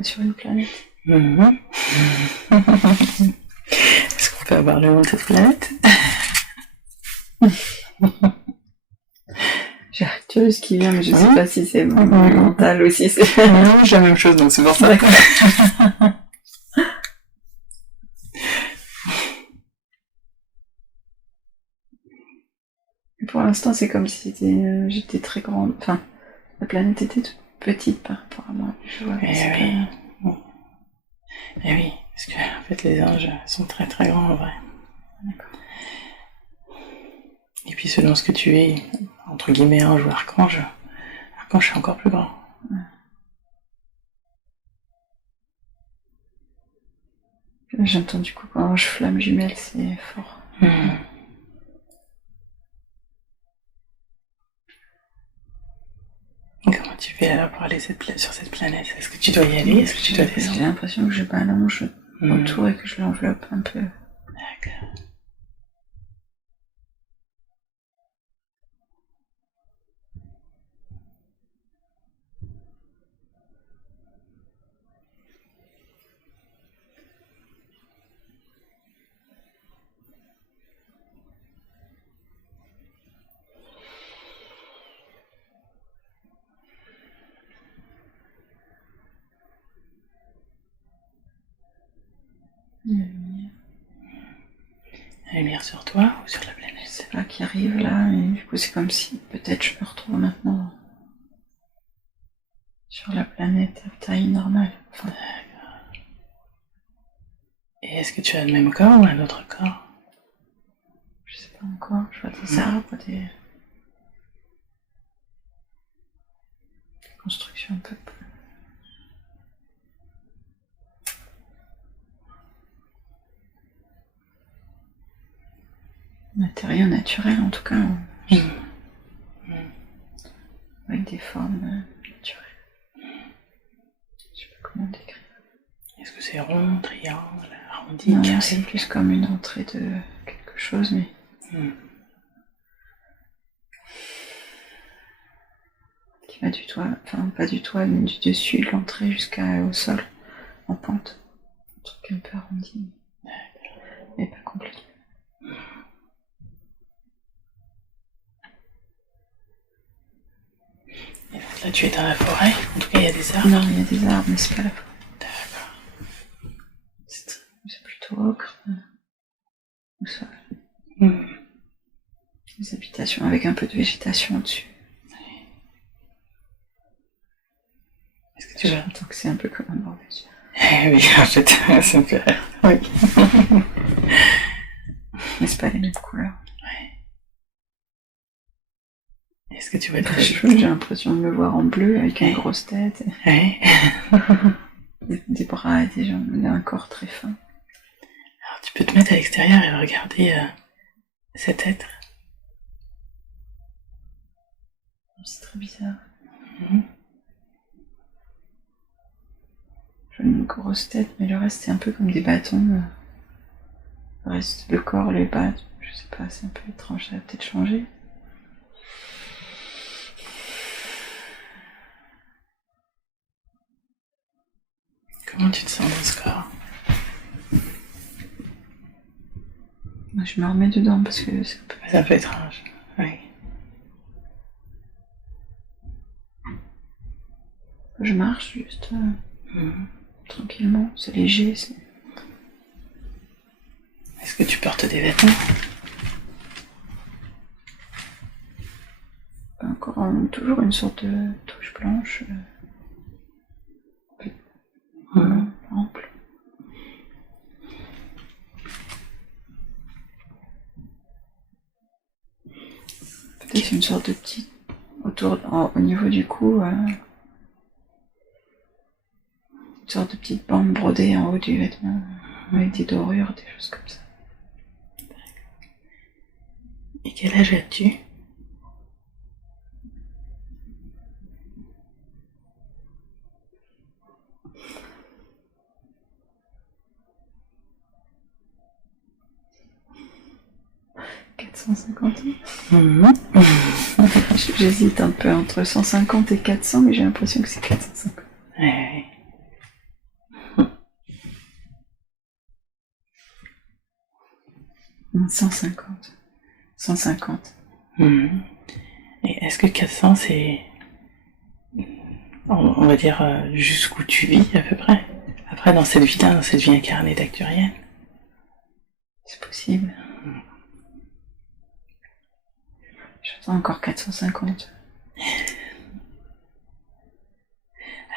est sur une planète. Est-ce qu'on peut avoir le nom de cette planète? J'ai Arcturus qui vient, mais je sais pas si c'est mental ou si c'est... Non, j'ai la même chose, donc c'est pour ça. D'accord. Pour l'instant, c'est comme si j'étais très grande. Enfin, la planète était toute petite par rapport à moi. Je vois, Eh oui, parce que en fait, les anges sont très très grands en vrai. D'accord. Et puis selon ce que tu es, entre guillemets ange ou archange c'est encore plus grand. Ouais. J'entends du coup quand ange flamme jumelle, c'est fort. Comment tu fais alors pour aller sur cette planète? Est-ce que tu dois y aller? Est-ce que tu dois descendre? J'ai l'impression que je balance autour et que je l'enveloppe un peu. D'accord. La lumière sur toi ou sur la planète? Je sais pas qui arrive là, et du coup c'est comme si peut-être je me retrouve maintenant sur la planète à taille normale. Enfin, et est-ce que tu as le même corps ou un autre corps? je sais pas encore, je vois des arbres, des constructions un peu plus. Matériaux naturels en tout cas. Avec des formes naturelles. Je sais pas comment décrire. Est-ce que c'est rond, triangle, arrondi, Non, carré? c'est plus comme une entrée de quelque chose, mais... qui va du toit, enfin pas du toit, mais du dessus de l'entrée jusqu'au sol, en pente. Un truc un peu arrondi, mais pas complètement. Et donc là tu es dans la forêt, en tout cas il y a des arbres. Non, il y a des arbres, mais c'est pas la forêt. D'accord. C'est plutôt ocre, ou sol. Des habitations avec un peu de végétation au-dessus. Est-ce que tu vas... J'entends que c'est un peu comme un Norvège. Oui, en fait, ça me fait rire. Oui. Mais c'est pas les mêmes couleurs. Est-ce que tu vois des cheveux? J'ai l'impression de me voir en bleu avec une grosse tête. Des bras et des jambes, un corps très fin. Alors tu peux te mettre à l'extérieur et regarder cet être. C'est très bizarre. J'ai une grosse tête, mais le reste c'est un peu comme des bâtons. Le reste, le corps, les pattes, je sais pas, c'est un peu étrange, ça va peut-être changer. Comment tu te sens dans ce corps? Moi, je me remets dedans parce que c'est un peu étrange. Oui. Je marche juste tranquillement, c'est léger. Est-ce que tu portes des vêtements? Encore toujours une sorte de touche blanche. Ample. Peut-être une sorte de petit au niveau du cou, une sorte de petite bande brodée en haut du vêtement, avec des dorures, des choses comme ça. Et quel âge as-tu? J'hésite un peu entre 150 et 400, mais j'ai l'impression que c'est 450. Oui. 150. 150. Et est-ce que 400 c'est, on va dire, jusqu'où tu vis à peu près? Après, dans cette vie-là, dans cette vie incarnée d'Acturienne? C'est possible. J'attends encore 450.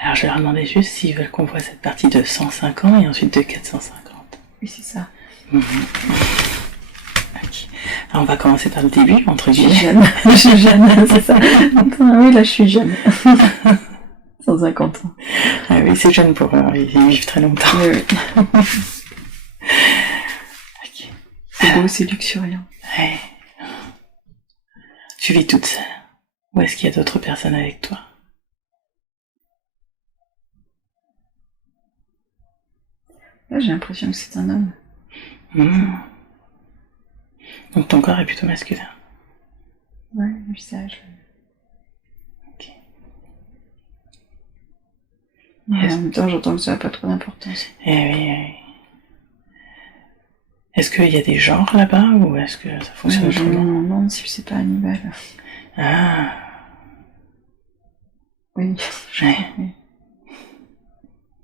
Alors je leur demandais juste s'ils veulent qu'on voit cette partie de 105 ans et ensuite de 450. Oui, c'est ça. Ok. Alors on va commencer par le début, entre Je suis guillemets. jeune. Je suis jeune, c'est ça. Enfin, oui, là, je suis jeune. 150 ans. Ah oui, c'est jeune pour eux, ils vivent très longtemps. Oui. Ok. C'est beau, c'est luxuriant. Ouais. Tu vis toute seule? Ou est-ce qu'il y a d'autres personnes avec toi? Là, j'ai l'impression que c'est un homme. Donc ton corps est plutôt masculin. Ouais, le visage. Ok. Mais en même temps, j'entends que ça n'a pas trop d'importance. Eh oui, oui. Est-ce qu'il y a des genres là-bas ou est-ce que ça fonctionne Je me autrement? demande si c'est pas Hannibal. Ah. Oui, Ouais. oui.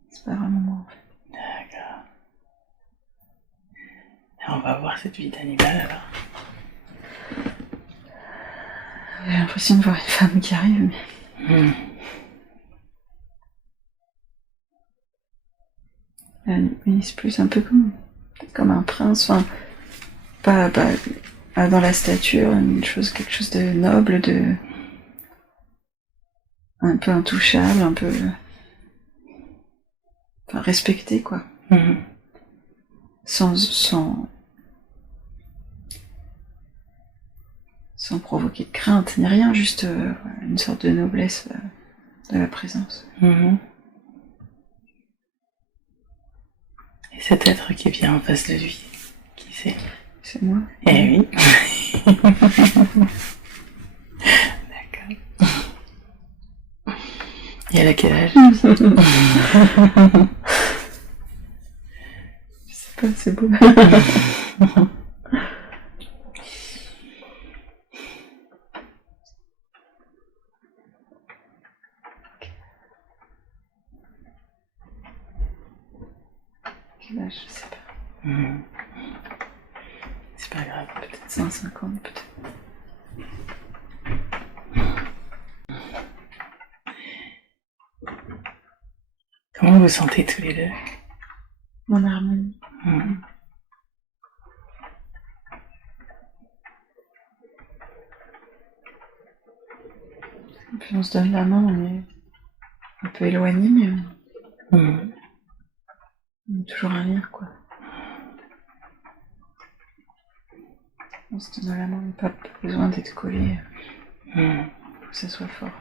C'est pas vraiment moi, en fait. D'accord. Alors, on va voir cette vie d'Hannibal alors. J'ai l'impression de voir une femme qui arrive, mais... Oui, c'est plus un peu comme un prince, enfin, pas dans la stature, quelque chose de noble, un peu intouchable, un peu, enfin, respecté, quoi. Sans provoquer de crainte, ni rien, juste une sorte de noblesse de la présence. Et cet être qui vient en face de lui, qui c'est? C'est moi. Eh oui. D'accord. Et elle a quel âge? Je sais pas, c'est beau. Quel âge, je sais pas. C'est pas grave. Peut-être 150, peut-être. Comment vous vous sentez tous les deux? En harmonie. Et puis on se donne la main, on est un peu éloigné, mais on est toujours un lien, quoi. On se donne la main, pas besoin d'être collé. Faut que ça soit fort.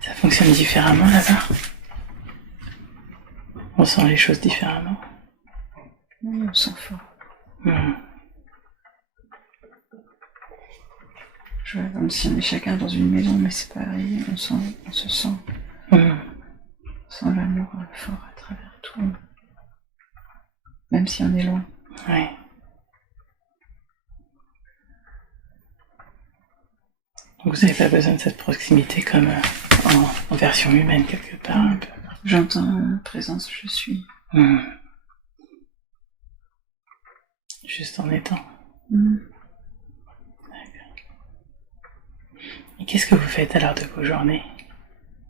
Ça fonctionne différemment là-bas? On sent les choses différemment? Oui, on sent fort. Je vois comme si on est chacun dans une maison, mais c'est pareil, on se sent. On sent l'amour fort à travers tout. Même si on est loin. Ouais. Donc vous n'avez pas besoin de cette proximité comme en version humaine quelque part un peu. J'entends présence, je suis. Juste en étant. D'accord. Et qu'est-ce que vous faites alors de vos journées?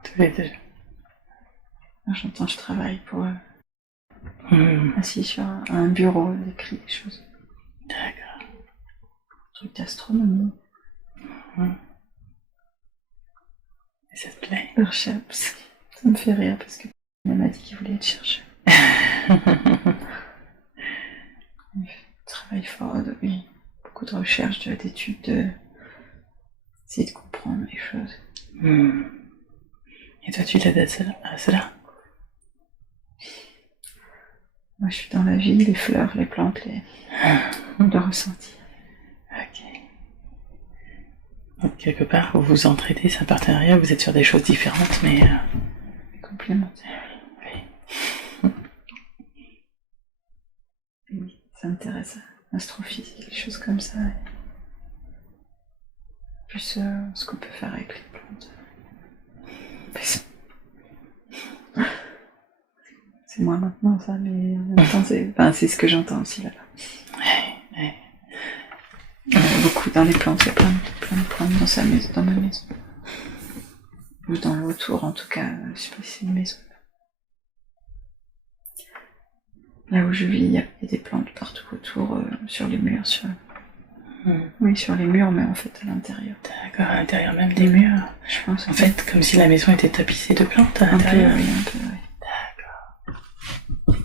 Tous les deux? J'entends, je travaille pour eux. Assis sur un bureau, j'écris des choses. D'accord. Un truc d'astronomie. Et ça te plaît? Earthships. Ça me fait rire parce que elle m'a dit qu'il voulait être chercheur. Il travaille fort, oui. Beaucoup de recherches, d'études, essayer de comprendre les choses. Et toi, tu l'aides à cela? Moi, je suis dans la vie, les fleurs, les plantes, le ressenti. Ok. Donc, quelque part, vous vous entraidez, c'est un partenariat, vous êtes sur des choses différentes, mais... complémentaires. Oui. Oui. t'intéresse, astrophysique, des choses comme ça. Plus ce qu'on peut faire avec les plantes. C'est moi maintenant ça, mais en même temps c'est ce que j'entends aussi là-bas. Ouais. Beaucoup dans les plantes, il y a plein de plantes dans ma maison. Ou dans le autour en tout cas, je sais pas si c'est une maison. Là où je vis, il y a des plantes partout autour, sur les murs, oui, sur les murs, mais en fait à l'intérieur. D'accord, à l'intérieur même des murs. Je pense. En fait, comme si la maison était tapissée de plantes à l'intérieur. Un peu, oui. D'accord.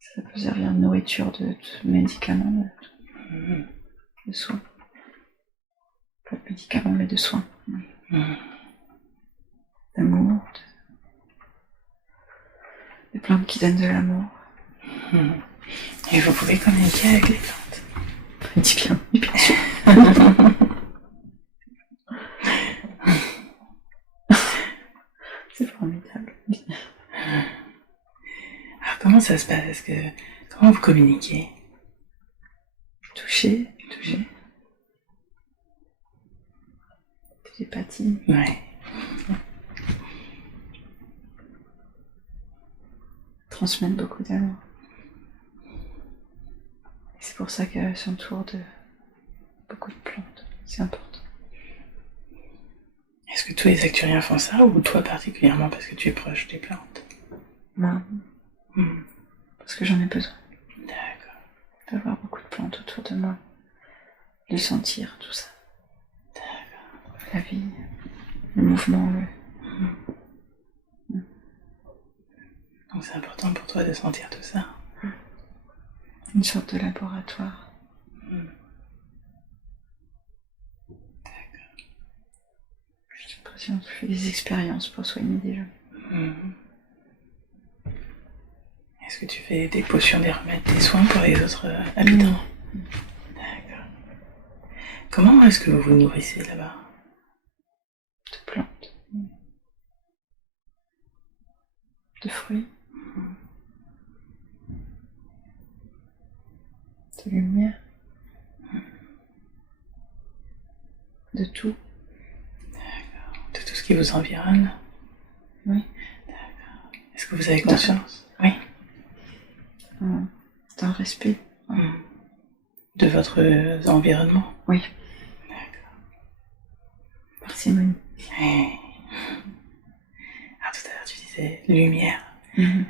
Ça peut servir de nourriture, de médicaments, de soins. Pas de médicaments, mais de soins. D'amour. Des plantes qui donnent de l'amour. Et vous pouvez communiquer avec les plantes. Dis bien, bien sûr. C'est formidable. Alors comment ça se passe? Comment vous communiquez? Toucher. Télépathie. Ouais. Transmettre beaucoup d'amour. C'est pour ça qu'elle s'entoure de beaucoup de plantes. C'est important. Est-ce que tous les acturiens font ça, ou toi particulièrement parce que tu es proche des plantes? Moi. Parce que j'en ai besoin. D'accord. D'avoir beaucoup de plantes autour de moi. De sentir tout ça. D'accord. La vie, le mouvement, Donc c'est important pour toi de sentir tout ça. Une sorte de laboratoire. D'accord. J'ai l'impression que je fais des expériences pour soigner des gens. Est-ce que tu fais des potions, des remèdes, des soins pour les autres habitants? D'accord. Comment est-ce que vous vous nourrissez là-bas? De plantes. De fruits. De lumière. De tout. D'accord. De tout ce qui vous environne? Oui. D'accord. Est-ce que vous avez conscience? Oui. D'un respect. De votre environnement? Oui. D'accord. Parcimonie. Alors tout à l'heure tu disais lumière.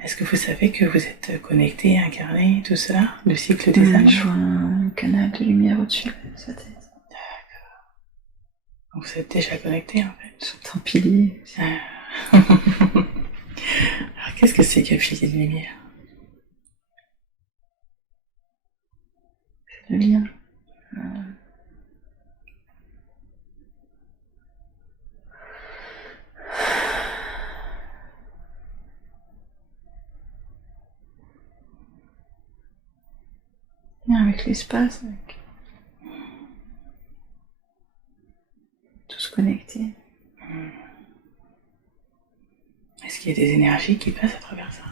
Est-ce que vous savez que vous êtes connecté, incarné, tout cela? Le cycle des âmes? Je vois un canal de lumière au-dessus de sa tête. D'accord. Donc vous êtes déjà connecté en fait? C'est un pilier. Alors qu'est-ce que c'est qu'un pilier de lumière? C'est le lien. Avec l'espace, avec tout se connecter. Est-ce qu'il y a des énergies qui passent à travers ça?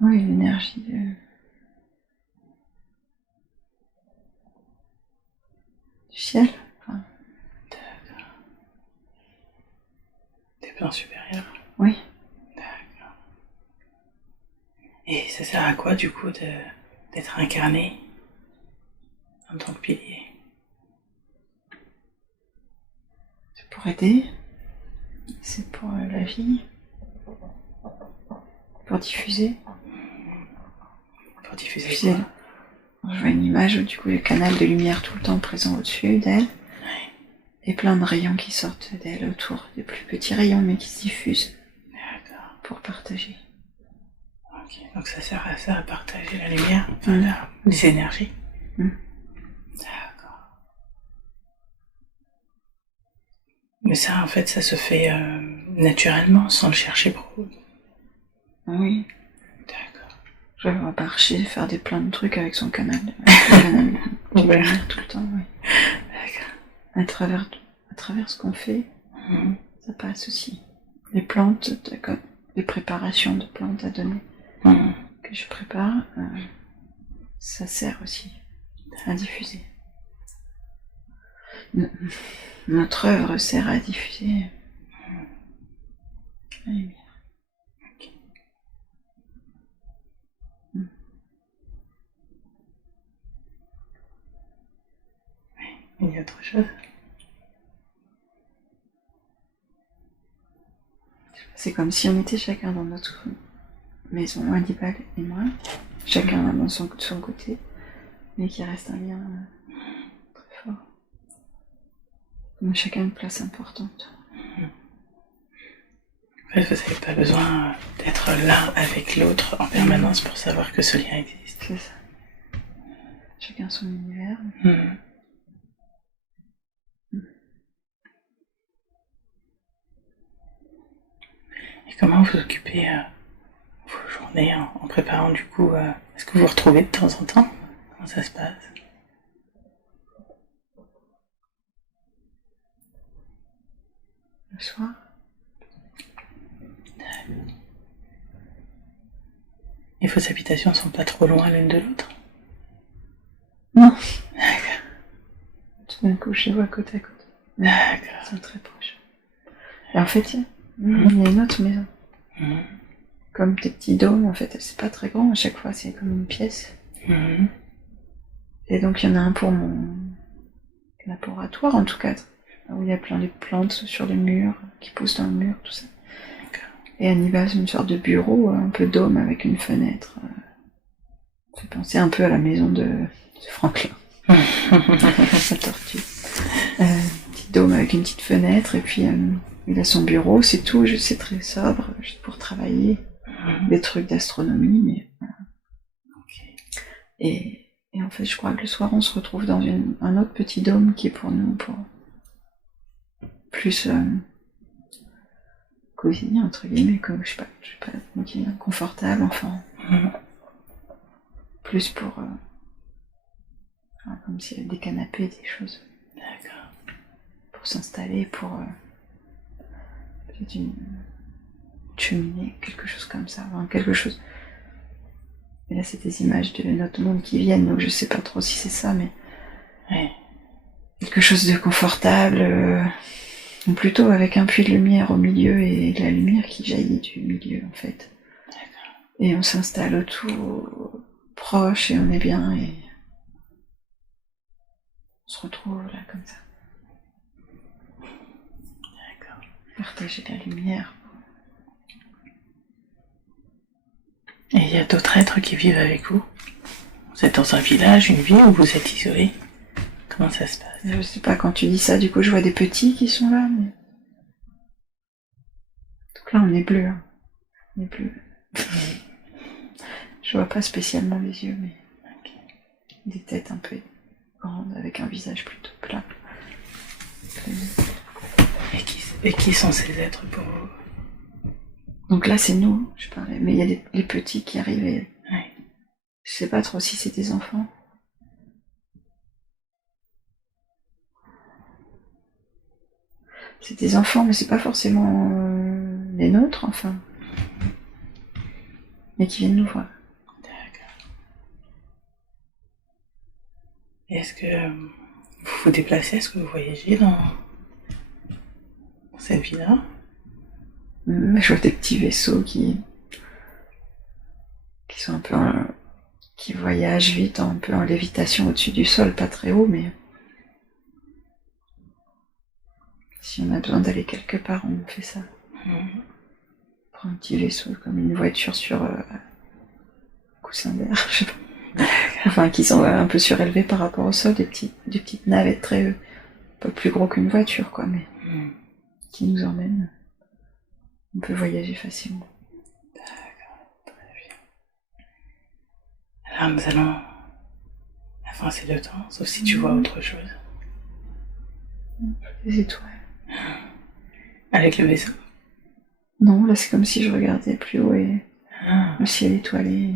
Oui, l'énergie du ciel. Enfin, d'accord. Des plans supérieurs? Oui. D'accord. Et ça sert à quoi du coup d'être incarné en tant que pilier? C'est pour aider. C'est pour la vie. Pour diffuser. Pour diffuser quoi? Je vois une image où du coup le canal de lumière tout le temps présent au-dessus d'elle. Oui. Et plein de rayons qui sortent d'elle autour. Des plus petits rayons mais qui se diffusent. D'accord. Pour partager. Ok, donc ça sert à ça, à partager la lumière, enfin les énergies. D'accord. Mais ça, en fait, ça se fait naturellement, sans le chercher beaucoup. Oui. D'accord. Je vais marcher, faire plein de trucs avec son canal. Avec le canal de lumière tout le temps, oui. D'accord. À travers ce qu'on fait, ça passe aussi. Les plantes, des préparations de plantes à donner que je prépare, ça sert aussi à diffuser. Notre œuvre sert à diffuser la lumière. Okay. Il y a autre chose? C'est comme si on était chacun dans notre maison, Hannibal et moi, chacun dans son côté, mais qui reste un lien très fort. On a chacun une place importante. En fait, vous n'avez pas besoin d'être l'un avec l'autre en permanence pour savoir que ce lien existe. C'est ça. Chacun son univers. Et comment vous occupez vos journées en préparant du coup est-ce que vous vous retrouvez de temps en temps? Comment ça se passe? Le soir. Et vos habitations sont pas trop loin l'une de l'autre? Non. D'accord. Tout d'un coup, je les vois côte à côte. D'accord. Ils sont très proches. Et en fait, il y a une autre maison. Comme des petits dômes, en fait, c'est pas très grand, à chaque fois, c'est comme une pièce. Et donc, il y en a un pour mon laboratoire, en tout cas, où il y a plein de plantes sur le mur, qui poussent dans le mur, tout ça. Et Hannibal, c'est une sorte de bureau, un peu dôme, avec une fenêtre. Ça fait penser un peu à la maison de Franklin. Sa tortue. Petit dôme avec une petite fenêtre, et puis il a son bureau, c'est tout, c'est très sobre, juste pour travailler. Des trucs d'astronomie, mais voilà. Et en fait, je crois que le soir, on se retrouve dans un autre petit dôme qui est pour nous, pour plus cosy, entre guillemets, comme je sais pas dire, confortable, enfin. Plus pour comme s'il y avait des canapés, des choses. D'accord. Pour s'installer, pour peut-être une cheminée, quelque chose comme ça, enfin, quelque chose. Et là, c'est des images de notre monde qui viennent, donc je sais pas trop si c'est ça, mais quelque chose de confortable, ou plutôt avec un puits de lumière au milieu et la lumière qui jaillit du milieu, en fait. D'accord. Et on s'installe autour, proche, et on est bien, et on se retrouve là, comme ça. D'accord. Partager la lumière. Et il y a d'autres êtres qui vivent avec vous? Vous êtes dans un village, une ville, ou vous êtes isolé? Comment ça se passe? Je sais pas, quand tu dis ça, du coup, je vois des petits qui sont là, mais... Donc là, on est bleu. Hein. On est bleu. Je vois pas spécialement les yeux, mais... Des têtes un peu grandes, avec un visage plutôt plat. Et qui sont ces êtres pour vous? Donc là, c'est nous, je parlais, mais il y a les petits qui arrivent et... Je sais pas trop si c'est des enfants. C'est des enfants, mais c'est pas forcément les nôtres, enfin. Mais qui viennent nous voir. D'accord. Est-ce que vous vous déplacez? Est-ce que vous voyagez dans cette vie-là? Je vois des petits vaisseaux qui sont un peu qui voyagent vite, un peu en lévitation au-dessus du sol, pas très haut, mais si on a besoin d'aller quelque part, on fait ça. On prend un petit vaisseau comme une voiture sur coussin d'air, je sais pas. Enfin, qui sont un peu surélevés par rapport au sol, des petites navettes très pas plus gros qu'une voiture, quoi, mais qui nous emmènent. On peut voyager facilement. D'accord, très bien. Alors nous allons avancer le temps, sauf si tu vois autre chose. Des étoiles. Avec le vaisseau? Non, là c'est comme si je regardais plus haut et le ciel étoilé.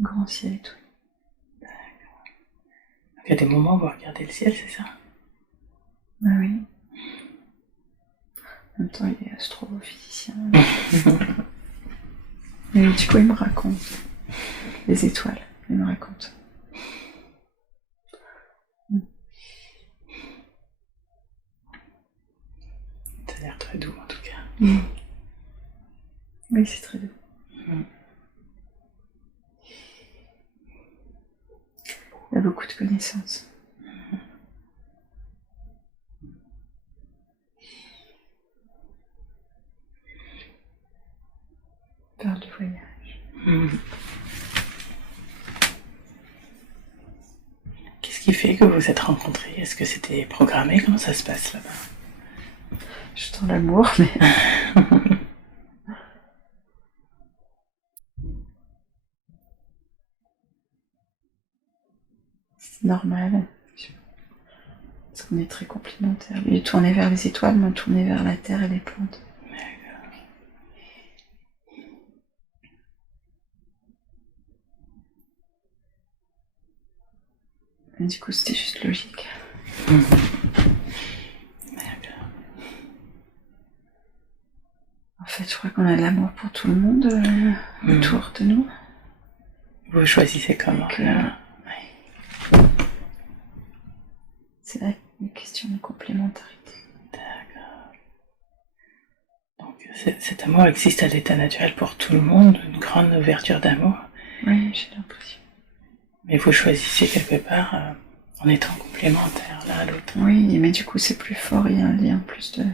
Un grand ciel étoilé. D'accord. Donc il y a des moments où vous regardez le ciel, c'est ça? Ah oui. En même temps, il est astrophysicien. Et du coup, il me raconte les étoiles. Il me raconte. Ça a l'air très doux en tout cas. Oui, c'est très doux. Il a beaucoup de connaissances. Il parle de voyage. Qu'est-ce qui fait que vous vous êtes rencontrés? Est-ce que c'était programmé? Comment ça se passe là-bas? Je sens l'amour, mais... c'est normal. Parce qu'on est très complémentaires. Lui est tourné vers les étoiles, moi tourné vers la terre et les plantes. Et du coup, c'était juste logique. En fait, je crois qu'on a de l'amour pour tout le monde autour de nous. Vous choisissez comment C'est la question de complémentarité. D'accord. Donc cet amour existe à l'état naturel pour tout le monde, une grande ouverture d'amour. Oui, j'ai l'impression. Mais vous choisissez quelque part en étant complémentaires l'un à l'autre. Oui, mais du coup c'est plus fort, il y a un lien plus de...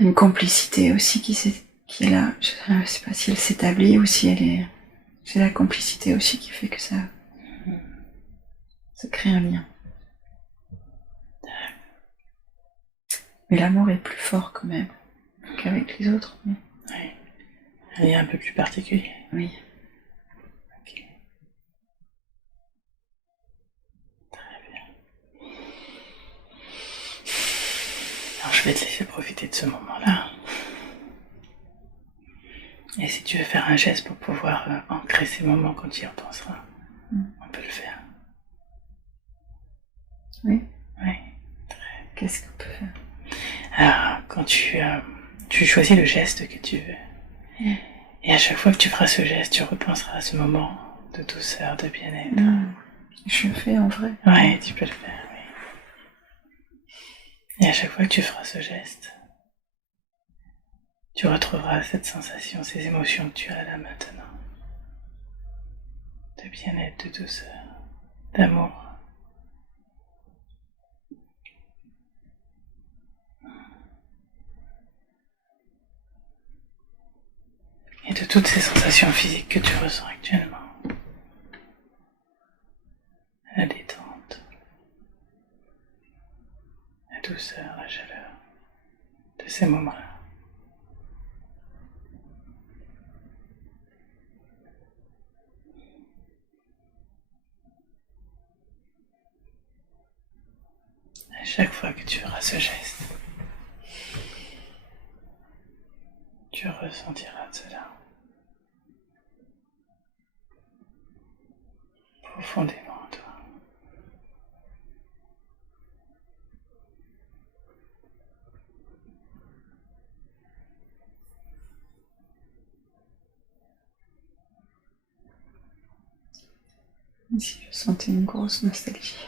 Une complicité aussi qui est là. Je ne sais pas si elle s'établit ou si elle est... C'est la complicité aussi qui fait que ça crée un lien. Mais l'amour est plus fort quand même qu'avec les autres. Mais... Oui. Un lien un peu plus particulier. Oui. Ok. Très bien. Alors je vais te laisser profiter de ce moment-là. Et si tu veux faire un geste pour pouvoir ancrer ces moments quand tu y repenseras, on peut le faire. Oui. Oui. Qu'est-ce qu'on peut faire? Alors, quand tu choisis le geste que tu veux, et à chaque fois que tu feras ce geste, tu repenseras à ce moment de douceur, de bien-être. Je le fais en vrai. Oui, tu peux le faire, oui. Et à chaque fois que tu feras ce geste, tu retrouveras cette sensation, ces émotions que tu as là maintenant. De bien-être, de douceur, d'amour. Et de toutes ces sensations physiques que tu ressens actuellement. La détente, la douceur, la chaleur de ces moments-là. À chaque fois que tu feras ce geste, tu ressentiras cela profondément en toi. Si je sentais une grosse nostalgie.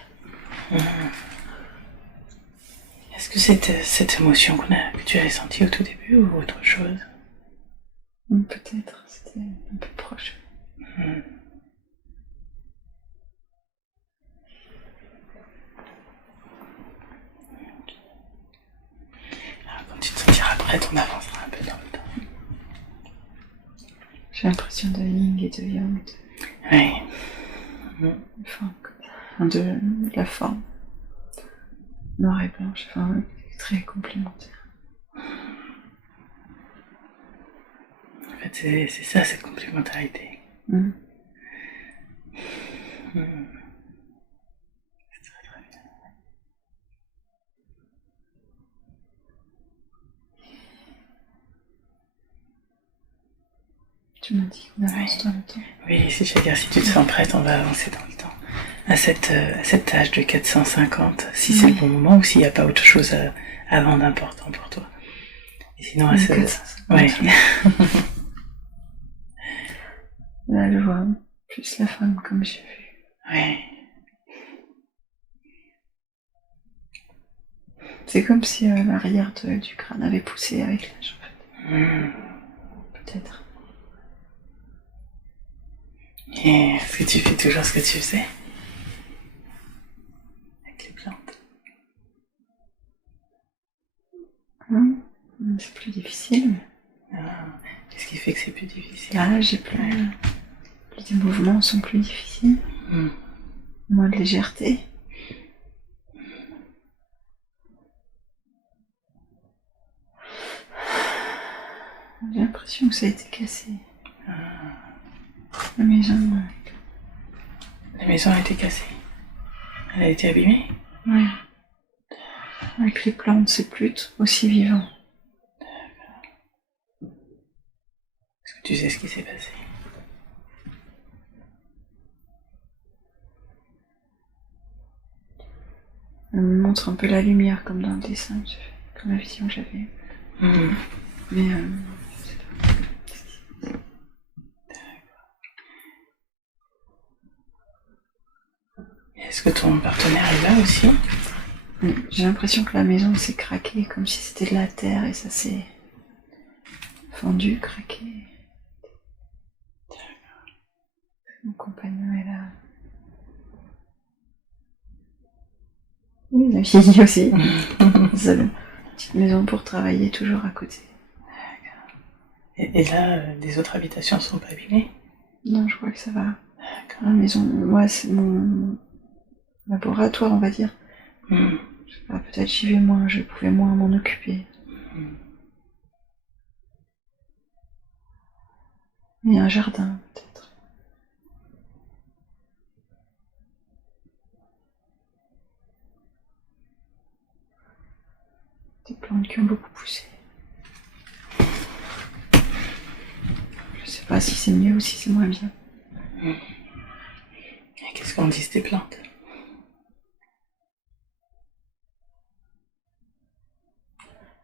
Est-ce que c'est cette émotion que tu avais sentie au tout début ou autre chose? Peut-être, c'était un peu proche. Alors, quand tu te sentiras prête, on avancera un peu dans le temps. J'ai l'impression de yin et de yang. Oui. Enfin, de la forme. Noir et blanche, enfin, très complémentaire. En fait, c'est ça, cette complémentarité. C'est très très bien. Tu m'as dit qu'on avance dans le temps. Oui, si tu te sens prête, on va avancer dans le temps. à cette âge de 450, si c'est le bon moment ou s'il n'y a pas autre chose avant d'important pour toi. Et sinon, à ce... Ouais. Là, je vois plus la femme comme j'ai vu. Ouais. C'est comme si l'arrière du crâne avait poussé avec l'âge, en fait. Peut-être. Et est-ce que tu fais toujours ce que tu faisais avec les plantes? C'est plus difficile. Qu'est-ce qui fait que c'est plus difficile? Là, j'ai plus... Les mouvements sont plus difficiles. Moins de légèreté. J'ai l'impression que ça a été cassé. La maison... La maison a été cassée. Elle a été abîmée? Ouais. Avec les plantes, c'est plus aussi vivant. Est-ce que tu sais ce qui s'est passé? Elle me montre un peu la lumière comme dans le dessin que j'ai fait, comme la vision que j'avais. Mais je sais pas. Est-ce que ton partenaire est là aussi? J'ai l'impression que la maison s'est craquée comme si c'était de la terre et ça s'est fendu, craqué. Mon compagnon est là. Oui, il a vieilli aussi. C'est une petite maison pour travailler toujours à côté. D'accord. Et là, les autres habitations sont pas abîmées? Non, je crois que ça va. D'accord. La maison, moi, c'est mon laboratoire, on va dire. Je sais pas, peut-être j'y vais moins, je pouvais moins m'en occuper. Mais un jardin, peut-être. Des plantes qui ont beaucoup poussé. Je sais pas si c'est mieux ou si c'est moins bien. Et qu'est-ce qu'on dit des plantes?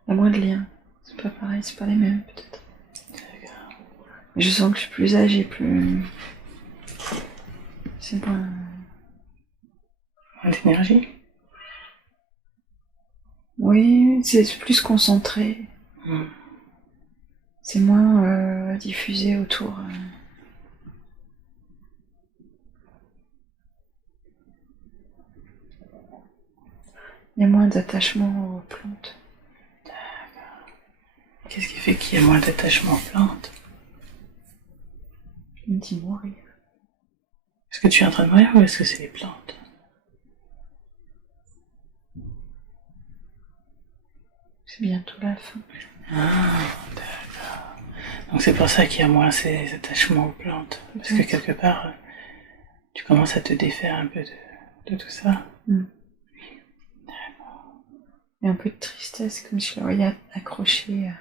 Il y a moins de liens. C'est pas pareil, c'est pas les mêmes, peut-être. D'accord. Mais je sens que je suis plus âgée, plus... C'est moins... Moins d'énergie? Oui, c'est plus concentré. C'est moins diffusé autour. Il y a moins d'attachement aux plantes. D'accord. Qu'est-ce qui fait qu'il y a moins d'attachement aux plantes? Je me dis mourir. Est-ce que tu es en train de mourir ou est-ce que c'est les plantes? C'est bientôt la fin. D'accord. Donc c'est pour ça qu'il y a moins ces attachements aux plantes. Parce que quelque part, tu commences à te défaire un peu de tout ça. D'accord. Et un peu de tristesse, comme si je la voyais accrochée à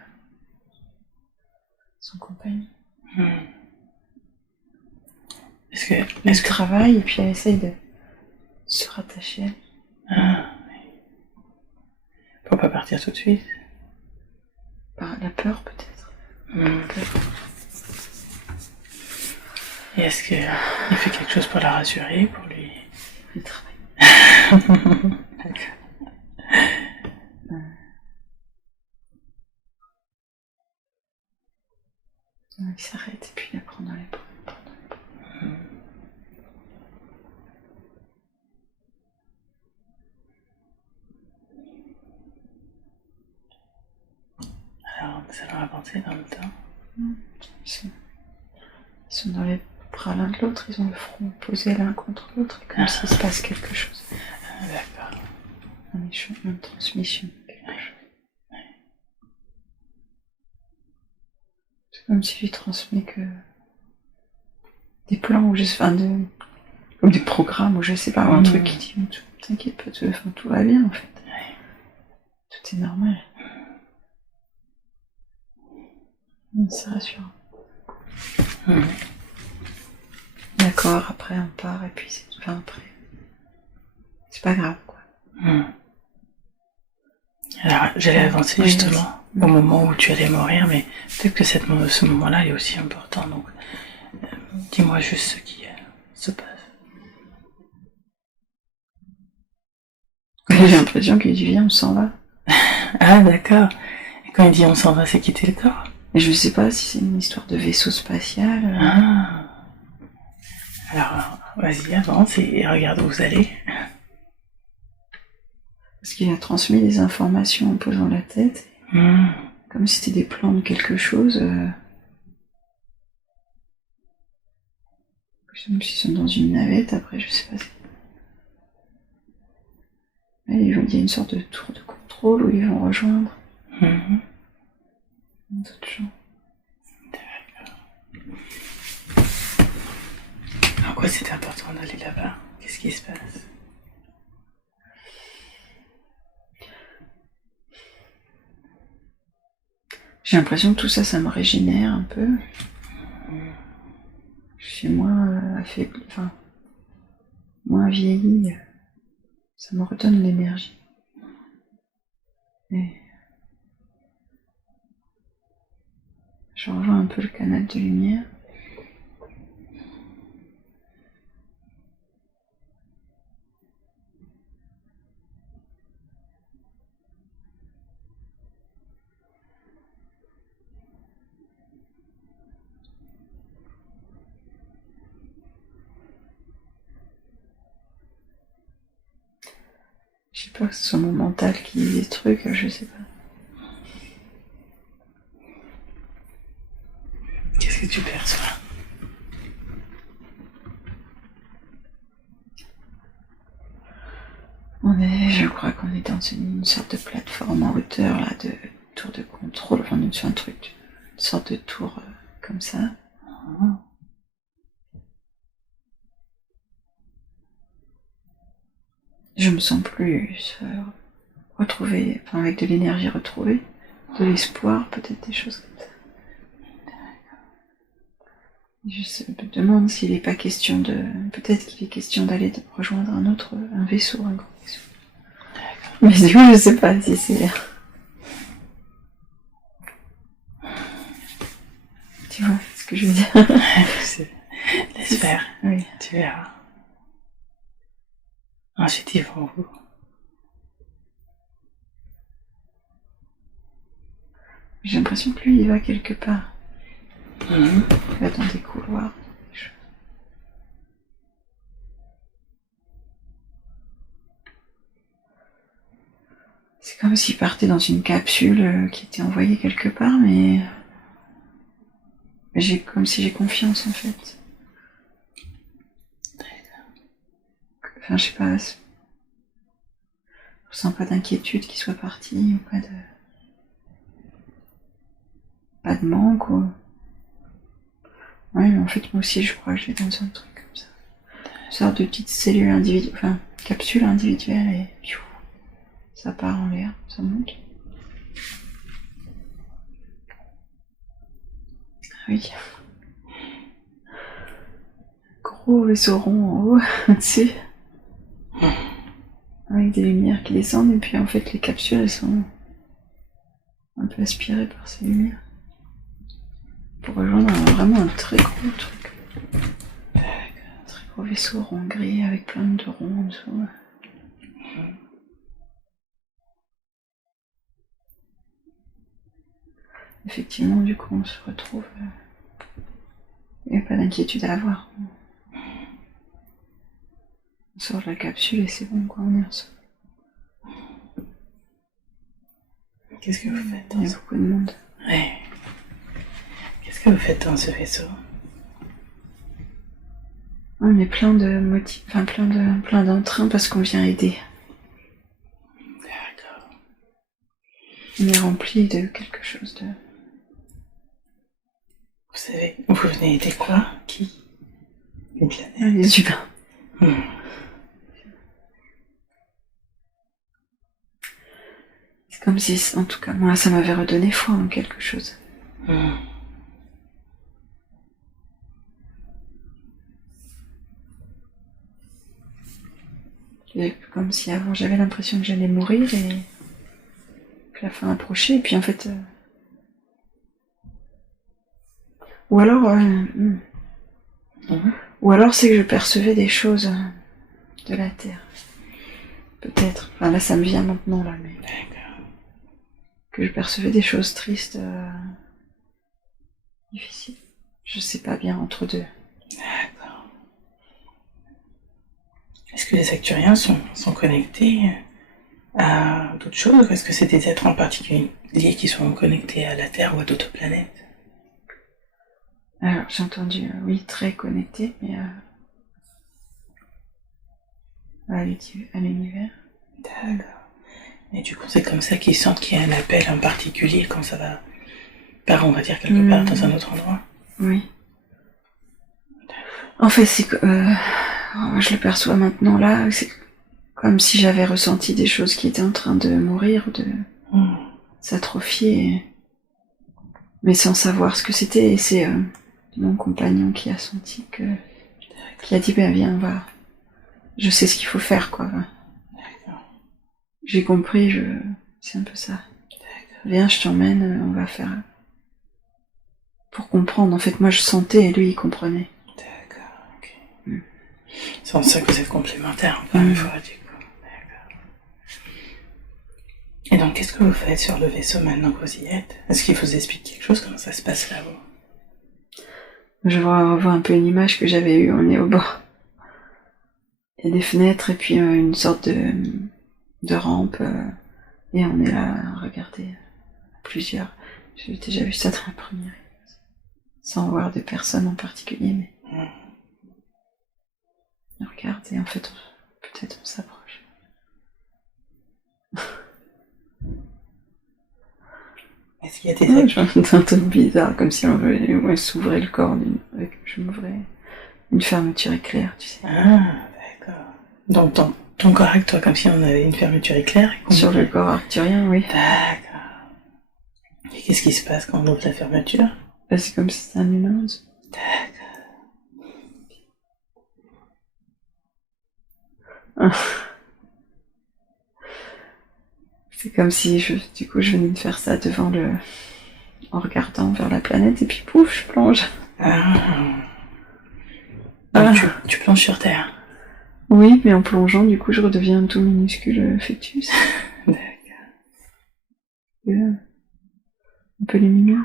son compagnon. Elle travaille et puis elle essaye de se rattacher à lui. Pour pas partir tout de suite. Par la peur, peut-être. Peur. Et est-ce qu'il fait quelque chose pour la rassurer, pour lui? Il travaille. D'accord. Il s'arrête et puis il la prend dans les bras. Alors, nous allons avancer dans le temps. Ils sont dans les bras l'un de l'autre, ils ont le front posé l'un contre l'autre, comme s'il se passe quelque chose. D'accord. Une transmission. Quelque chose. C'est comme si je lui transmets que des plans où comme des programmes où je sais pas, un truc qui dit t'inquiète pas, tout va bien en fait. Tout est normal. C'est rassurant. D'accord, après on part et puis c'est... Enfin après. c'est pas grave, quoi. Alors, j'allais avancer justement au moment où tu allais mourir, mais peut-être que ce moment-là est aussi important, donc dis-moi juste ce qui se passe. J'ai l'impression qu'il dit viens, on s'en va. Ah d'accord. Et quand il dit on s'en va, c'est quitter le corps? Et je sais pas si c'est une histoire de vaisseau spatial. Ah. Alors, vas-y, avance et regarde où vous allez. Parce qu'il a transmis des informations en posant la tête. Comme si c'était des plans de quelque chose. Comme s'ils sont dans une navette, après, je sais pas si... Il y a une sorte de tour de contrôle où ils vont rejoindre d'autres gens. D'accord. Pourquoi c'est important d'aller là-bas? Qu'est-ce qui se passe? J'ai l'impression que tout ça, ça me régénère un peu. Je suis moins affaibli, enfin, moins vieilli. Ça me redonne l'énergie. Et je revois un peu le canal de lumière. Je sais pas que ce soit mon mental qui dit des trucs, je sais pas. Qu'est-ce que tu perçois? Je crois qu'on est dans une sorte de plateforme en hauteur, là, de tour de contrôle, enfin, une sorte de tour comme ça. Je me sens plus retrouvée, enfin, avec de l'énergie retrouvée, de l'espoir, peut-être des choses comme ça. Je me demande s'il n'est pas question de... Peut-être qu'il est question d'aller rejoindre un vaisseau, un grand vaisseau. Mais du coup, je sais pas si c'est... Tu vois ce que je veux dire? Laisse faire, oui. Tu verras. Ensuite, ils vont où? J'ai l'impression que lui, il va quelque part. Il va dans des couloirs. C'est comme s'il partait dans une capsule qui était envoyée quelque part, mais comme si j'ai confiance en fait. Enfin, je sais pas. Je ressens pas d'inquiétude qu'il soit parti, ou pas de manque, ou... Ouais, mais en fait, moi aussi, je crois que je vais dans un truc comme ça. Une sorte de petite cellule individuelle, enfin, capsule individuelle, et piou, ça part en l'air, ça monte. Oui. Gros vaisseau rond en haut, au-dessus. Avec des lumières qui descendent, et puis en fait, les capsules, elles sont un peu aspirées par ces lumières. Pour rejoindre vraiment un très gros truc. Un très gros vaisseau rond gris avec plein de ronds en dessous. Effectivement, du coup, on se retrouve. Il n'y a pas d'inquiétude à avoir. On sort de la capsule et c'est bon, quoi, on est ensemble. Qu'est-ce que vous faites? Il y a beaucoup de monde. Ouais. Qu'est-ce que vous faites dans ce vaisseau? On est plein de motifs, enfin plein d'entrain parce qu'on vient aider. D'accord. On est rempli de quelque chose de... Vous savez, vous venez aider quoi? Qui? Les planètes? Les humains. C'est comme si, en tout cas, moi, ça m'avait redonné foi en quelque chose. Comme si avant j'avais l'impression que j'allais mourir et que la fin approchait, et puis en fait... Ou alors... Ou alors c'est que je percevais des choses de la Terre. Peut-être. Enfin là ça me vient maintenant là, mais... D'accord. Que je percevais des choses tristes, difficiles. Je sais pas bien, entre deux. D'accord. Est-ce que les Acturiens sont connectés à d'autres choses? Est-ce que c'est des êtres en particulier qui sont connectés à la Terre ou à d'autres planètes? Alors j'ai entendu, oui, très connecté, mais à l'univers. D'accord. Et du coup, c'est comme ça qu'ils sentent qu'il y a un appel en particulier quand ça va part, on va dire, quelque part dans un autre endroit. Oui. En fait, c'est que je le perçois maintenant là, c'est comme si j'avais ressenti des choses qui étaient en train de mourir, de s'atrophier, mais sans savoir ce que c'était. Et c'est mon compagnon qui a senti qui a dit ben viens, je sais ce qu'il faut faire, quoi. D'accord. J'ai compris, c'est un peu ça. D'accord. Viens, je t'emmène, on va faire pour comprendre. En fait, moi je sentais et lui il comprenait. D'accord, ok. C'est en ça que vous êtes complémentaires, encore une fois, du coup. D'accord. Et donc, qu'est-ce que vous faites sur le vaisseau maintenant que vous y êtes? Est-ce qu'il vous explique quelque chose? Comment ça se passe là-haut? Je revois un peu une image que j'avais eue, on est au bord. Il y a des fenêtres et puis une sorte de rampe, et on est là à regarder plusieurs. J'ai déjà vu ça dans la première, sans voir de personnes en particulier, mais on regarde et en fait, peut-être on s'approche. Est-ce qu'il y a des un truc bizarre, comme si on s'ouvrait le corps, je m'ouvrais une fermeture éclair, tu sais. Ah, d'accord. Donc ton corps avec toi, comme si on avait une fermeture éclair. Sur le corps arcturien, oui. D'accord. Et qu'est-ce qui se passe quand on ouvre la fermeture? C'est comme si c'était un humain. D'accord. C'est comme si je venais de faire ça en regardant vers la planète et puis pouf, je plonge. Donc tu plonges sur Terre. Oui, mais en plongeant, du coup, je redeviens un tout minuscule fœtus. D'accord. Un peu lumineux.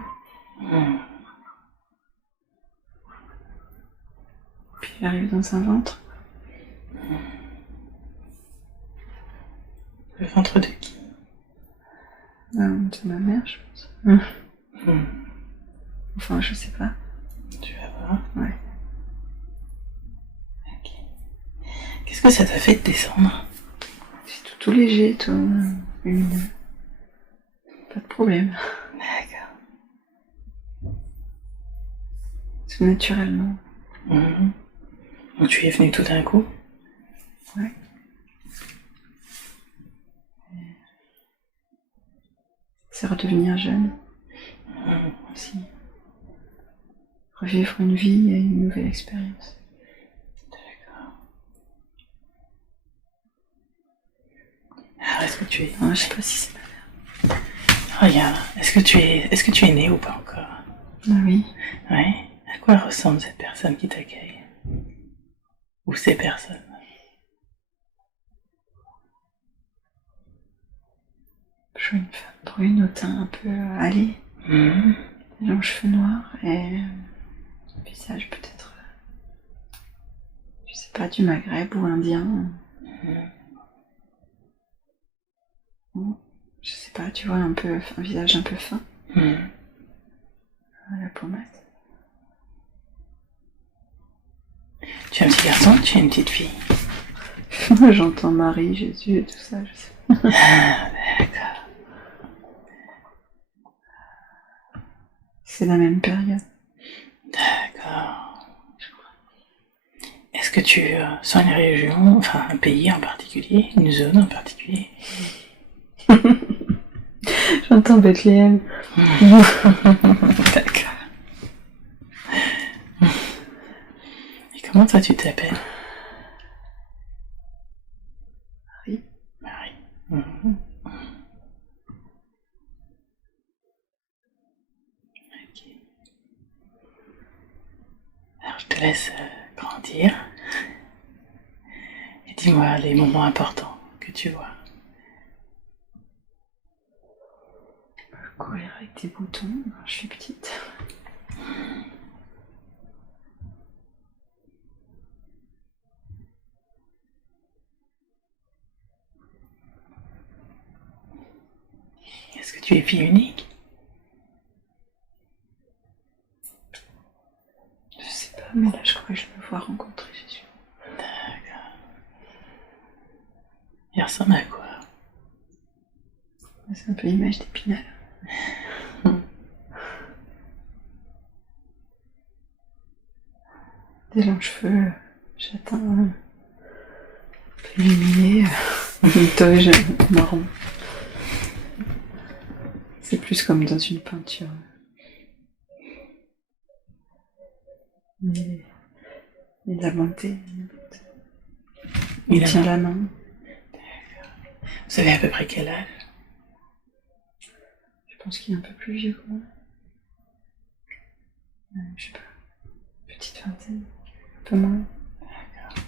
Puis j'arrive dans un ventre. Le ventre de qui? De ma mère, je pense. Enfin, je sais pas. Tu vas voir. Ouais. Ok. Qu'est-ce que ça t'a fait de descendre? C'est tout léger, tout lumineux. Pas de problème. D'accord. Tout naturellement. Donc tu es venu tout d'un coup? Ouais. C'est redevenir jeune. Aussi. Revivre une vie et une nouvelle expérience. D'accord. Alors est-ce que tu es... Non, je sais pas si c'est ma mère. Regarde, est-ce que tu es né ou pas encore? Ah oui. Ouais. À quoi ressemble cette personne qui t'accueille? Ou ces personnes? Je vois une femme brune au teint un peu hâlé, des longs cheveux noirs et un visage peut-être, je sais pas, du Maghreb ou indien. Je sais pas, tu vois, un visage un peu fin. La pommade. Tu es un petit garçon ou tu es une petite fille? Moi j'entends Marie, Jésus et tout ça, je sais pas. Ah, d'accord. C'est la même période. D'accord. Je crois. Est-ce que tu sens une région, enfin un pays en particulier, une zone en particulier? J'entends Bethléem. D'accord. Et comment toi tu t'appelles? Alors je te laisse grandir. Et dis-moi les moments importants que tu vois. Courir avec des boutons quand je suis petite. Est-ce que tu es fille unique? Je sais pas, mais là je crois que je me vois rencontrer Jésus. D'accord. Il ressemble à quoi? C'est un peu l'image d'Épinal. Des longs cheveux, châtain, un peu illuminé, une toge marron. C'est plus comme dans une peinture. Mais il a monté. Il tient la main. Vous savez à peu près quel âge? Je pense qu'il est un peu plus vieux que moi. Je sais pas. Petite vingtaine. Un peu moins. D'accord.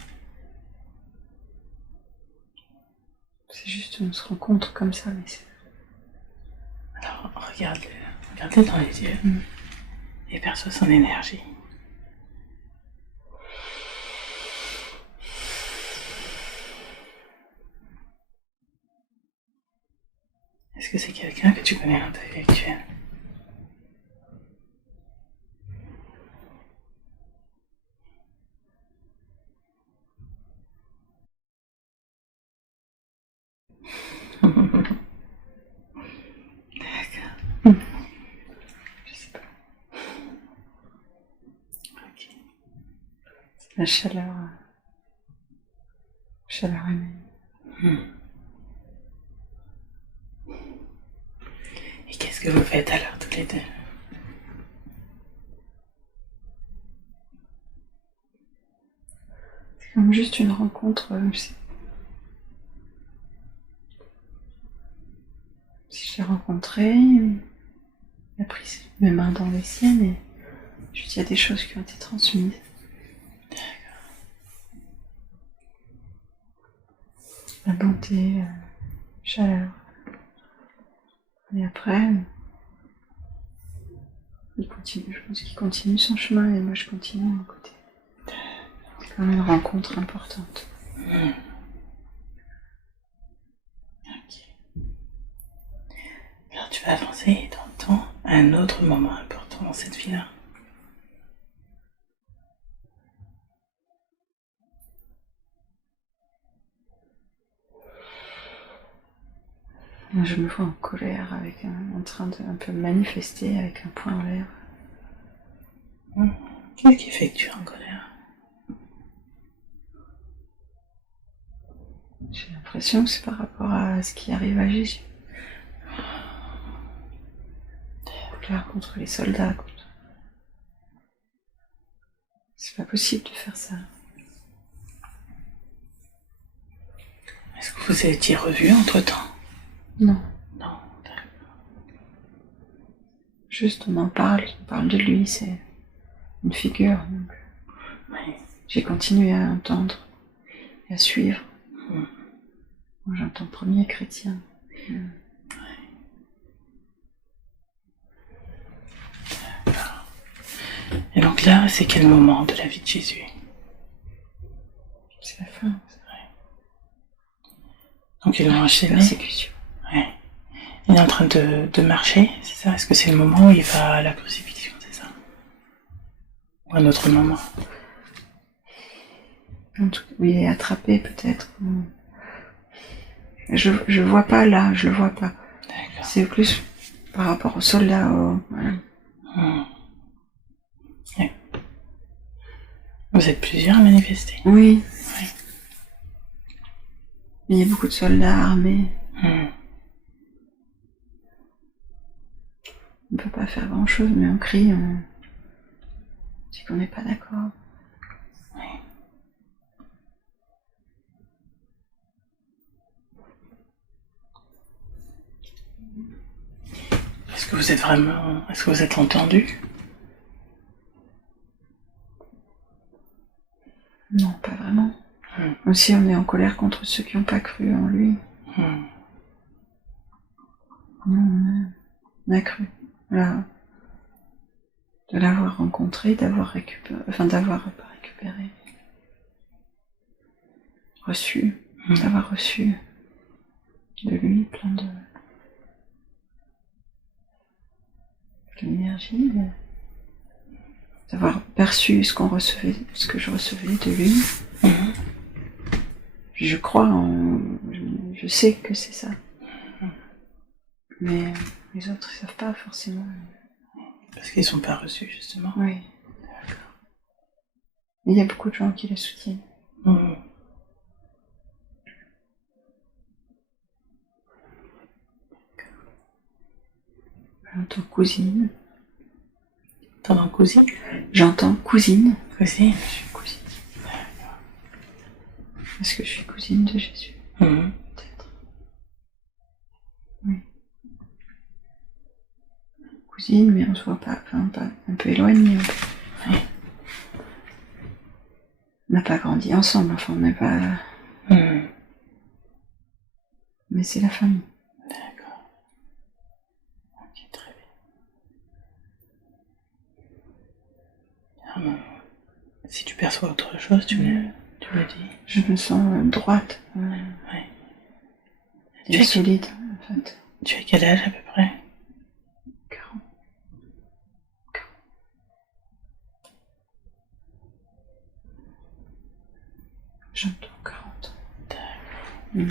C'est juste, on se rencontre comme ça, mais c'est... Alors, regarde-le dans les yeux et perçois son énergie. Est-ce que c'est quelqu'un que tu connais dans ta vie actuelle? D'accord. Je sais pas. Ok. La chaleur humaine. Et qu'est-ce que vous faites alors tous les deux? C'est comme juste une rencontre, je sais. Si je l'ai rencontré, il a pris mes mains dans les siennes et juste il y a des choses qui ont été transmises. La bonté, la chaleur. Et après, il continue, je pense qu'il continue son chemin et moi je continue de mon côté. C'est quand même une rencontre importante. Ok. Alors tu vas avancer dans le temps à un autre moment important dans cette vie-là. Je me vois en colère, en train de un peu manifester avec un poing en l'air. Qu'est-ce qui fait que tu es en colère? J'ai l'impression que c'est par rapport à ce qui arrive à Jésus. Colère contre les soldats. C'est pas possible de faire ça. Est-ce que vous étiez revus entre-temps? Non. Non, d'accord. Juste on parle de lui, c'est une figure. Donc Oui. j'ai continué à entendre et à suivre. Moi j'entends premier chrétien. Et donc là, c'est quel moment de la vie de Jésus? C'est la fin. Donc ils l'ont enchaîné. Persécution. Ouais. Il est en train de marcher, c'est ça? Est-ce que c'est le moment où il va à la crucifixion, c'est ça? Ou un autre moment? En tout cas, il est attrapé peut-être. Je vois pas là, je le vois pas. D'accord. C'est plus par rapport aux soldats. Voilà. Ouais. Vous êtes plusieurs à manifester? Oui. Oui. Il y a beaucoup de soldats armés. On peut pas faire grand chose, mais on crie, on dit qu'on n'est pas d'accord. Oui. Est-ce que vous êtes entendu? Non, pas vraiment. Aussi, on est en colère contre ceux qui n'ont pas cru en lui. Non, on a cru. Voilà. De l'avoir rencontré, d'avoir récupéré, pas récupéré, reçu, d'avoir reçu de lui plein de l'énergie, d'avoir perçu ce que je recevais de lui. Je crois je sais que c'est ça. Mais les autres ils savent pas forcément. Parce qu'ils sont pas reçus justement. Oui. D'accord. Il y a beaucoup de gens qui le soutiennent. J'entends cousine. T'entends cousine? J'entends cousine. Cousine? Je suis cousine. D'accord. Est-ce que je suis cousine de Jésus? Peut-être. Oui. Cousine, mais on se voit pas, enfin, pas un peu éloigné. Oui. On n'a pas grandi ensemble, enfin on n'a pas... Mais c'est la famille. D'accord. Ok, très bien. Si tu perçois autre chose, tu me dis. Je me sens droite. Ouais. Et solide, en fait. Tu as quel âge à peu près? 40. J'entends 40 ans. D'accord.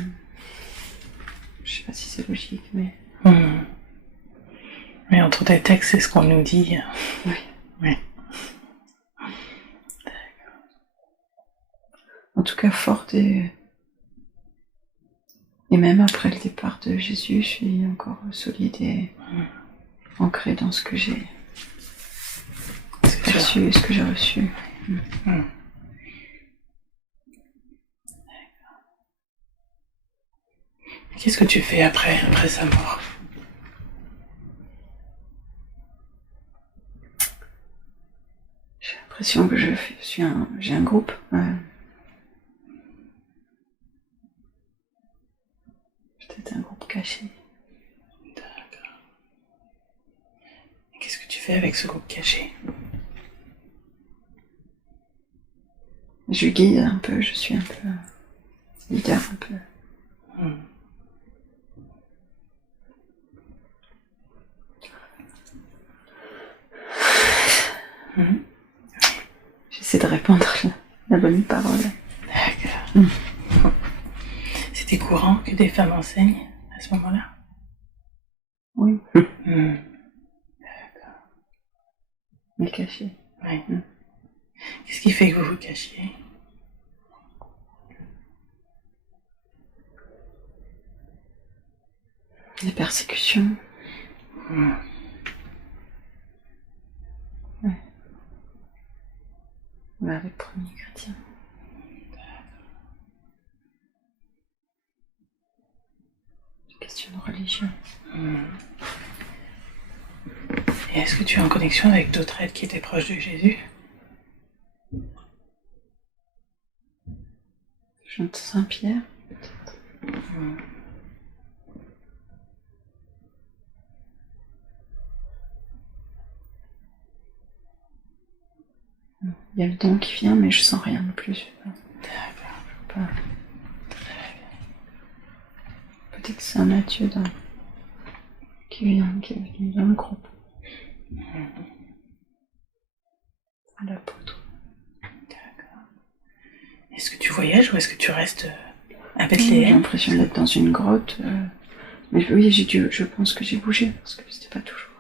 Je sais pas si c'est logique, mais... Mais entre tes textes, c'est ce qu'on nous dit. Oui. Oui. D'accord. En tout cas, forte et même après le départ de Jésus, je suis encore solide et ancrée dans ce que j'ai perçu et ce que j'ai reçu. Qu'est-ce que tu fais après sa mort? J'ai l'impression que j'ai un groupe. Peut-être un groupe caché. D'accord. Et qu'est-ce que tu fais avec ce groupe caché? Je guide un peu, je suis un peu leader un peu. J'essaie de répandre la bonne parole. D'accord. C'était courant que des femmes enseignent à ce moment-là? Oui. D'accord. Mais caché. Oui. Qu'est-ce qui fait que vous vous cachiez? Les persécutions. Ouais. Vers les premiers chrétiens. Des questions de religion. Et est-ce que tu es en connexion avec d'autres êtres qui étaient proches de Jésus? J'entends Saint-Pierre, peut-être. Il y a le don qui vient, mais je sens rien de plus. D'accord. Peut-être que c'est un Matthieu qui est venu dans le groupe. L'apôtre. D'accord. Est-ce que tu voyages ou est-ce que tu restes à J'ai Bethléem? l'impression d'être dans une grotte. Mais oui, je pense que j'ai bougé, parce que c'était pas toujours.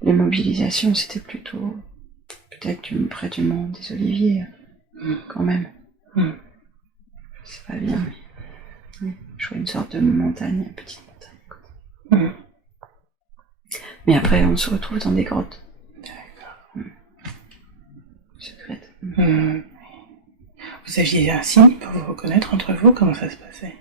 Les mobilisations, c'était plutôt peut-être près du mont des Oliviers, quand même. C'est pas bien, mais oui, je vois une sorte de montagne, une petite montagne. Mais après, on se retrouve dans des grottes. D'accord. Secrètes. Vous aviez un signe pour vous reconnaître entre vous? Comment ça se passait?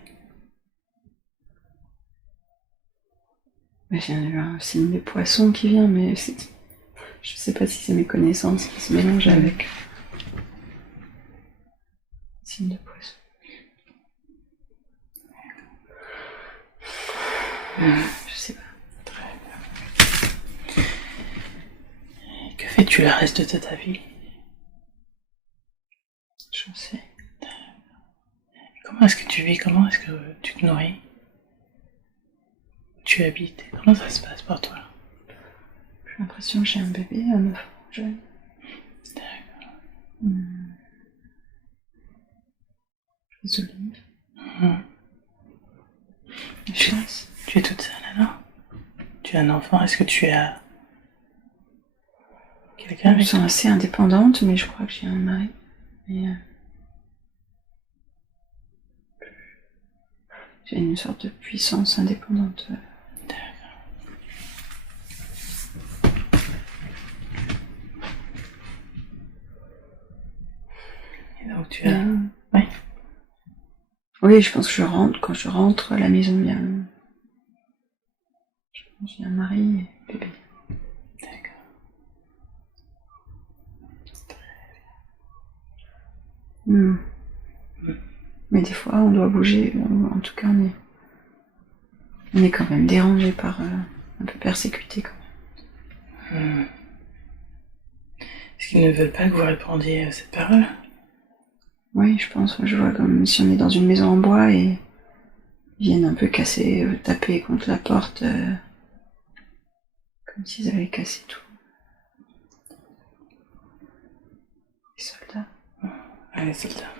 J'ai eu un signe des poissons qui vient, mais je sais pas si c'est mes connaissances qui se mélangent avec. Signe de poisson. Je sais pas. Très bien. Et que fais-tu le reste de ta vie? J'en sais. Comment est-ce que tu vis? Comment est-ce que tu te nourris? Tu habites? Comment ça se passe pour toi? J'ai l'impression que j'ai un bébé, un enfant jeune. D'accord. Les olives. La Tu- chasse. Tu es toute seule alors? Tu as un enfant? Est-ce que tu as quelqu'un Je me avec sens toi? assez indépendante, mais je crois que j'ai un mari. Et, j'ai une sorte de puissance indépendante. Et donc tu as... Oui. Oui, je pense que quand je rentre à la maison, il y a un mari et bébé. D'accord. Mais des fois, on doit bouger. En tout cas, on est quand même dérangé par... un peu persécuté quand même. Est-ce qu'ils ne veulent pas que vous répondiez à cette parole? Oui, je pense. Je vois comme si on est dans une maison en bois et ils viennent un peu casser, taper contre la porte, comme s'ils avaient cassé tout. Les soldats. Ah, les soldats.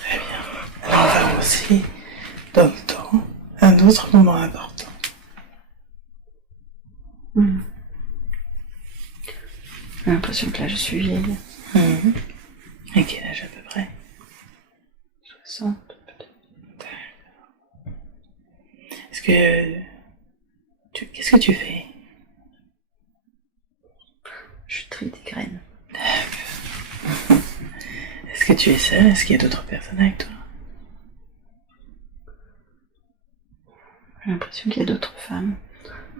Très bien. Alors on va aussi, dans le temps, un autre moment important. J'ai l'impression que là, je suis vieille. À quel âge à peu près? 60, peut-être. D'accord. Est-ce que... Qu'est-ce que tu fais? Je trie des graines. D'accord. Est-ce que tu es seule? Est-ce qu'il y a d'autres personnes avec toi? J'ai l'impression qu'il y a d'autres femmes.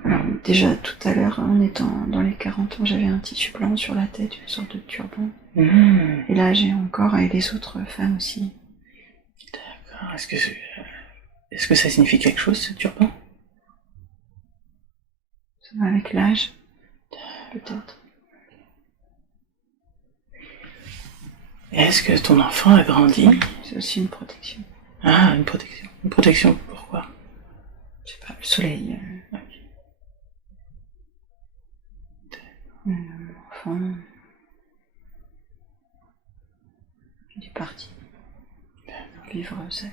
Alors, déjà, tout à l'heure, en étant dans les 40 ans, j'avais un tissu blanc sur la tête, une sorte de turban. Et là, j'ai encore, et les autres femmes aussi. D'accord. Est-ce que ça signifie quelque chose, ce turban? Ça va avec l'âge, peut-être. Est-ce que ton enfant a grandi? C'est aussi une protection. Ah, une protection. Une protection, pourquoi? Je sais pas, le soleil. Mon enfant... il est parti. Vivre seul.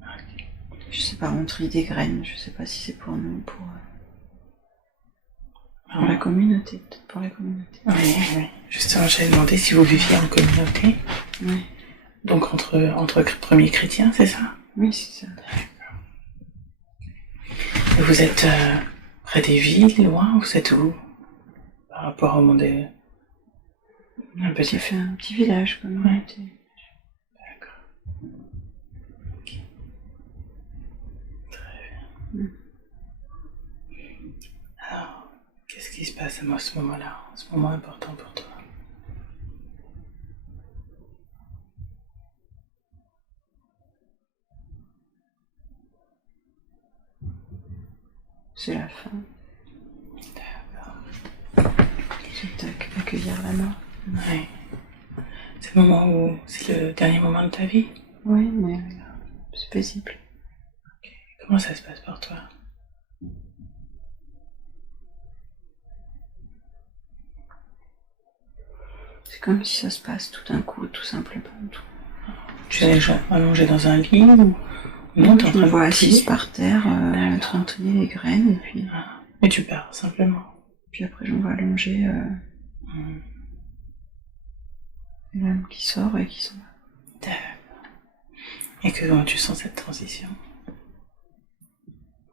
Ok. Je sais pas, on trie des graines, je sais pas si c'est pour nous ou pour la communauté, peut-être pour la communauté. Oui. Justement, j'avais demandé si vous viviez en communauté. Oui. Donc entre premiers chrétiens, c'est ça? Oui, c'est ça. Et vous êtes près des villes, loin? Vous êtes où? Par rapport au monde un petit fait un petit village, communauté. D'accord. Ok. Très bien. Alors, qu'est-ce qui se passe à ce moment-là, ce moment important pour toi? C'est la fin. D'accord. C'est accueillir la mort. Oui. C'est le moment où... C'est le dernier moment de ta vie? Oui, mais c'est paisible. Okay. Comment ça se passe pour toi? C'est comme si ça se passe tout d'un coup, tout simplement. Tout. Tu es déjà allongé dans un lit ou... Non, je me vois assise par terre, en train de trier les graines, et puis... Et tu pars, simplement. Puis après, je me vois allonger, et l'âme qui sort et qui s'en va. D'accord. Et comment tu sens cette transition?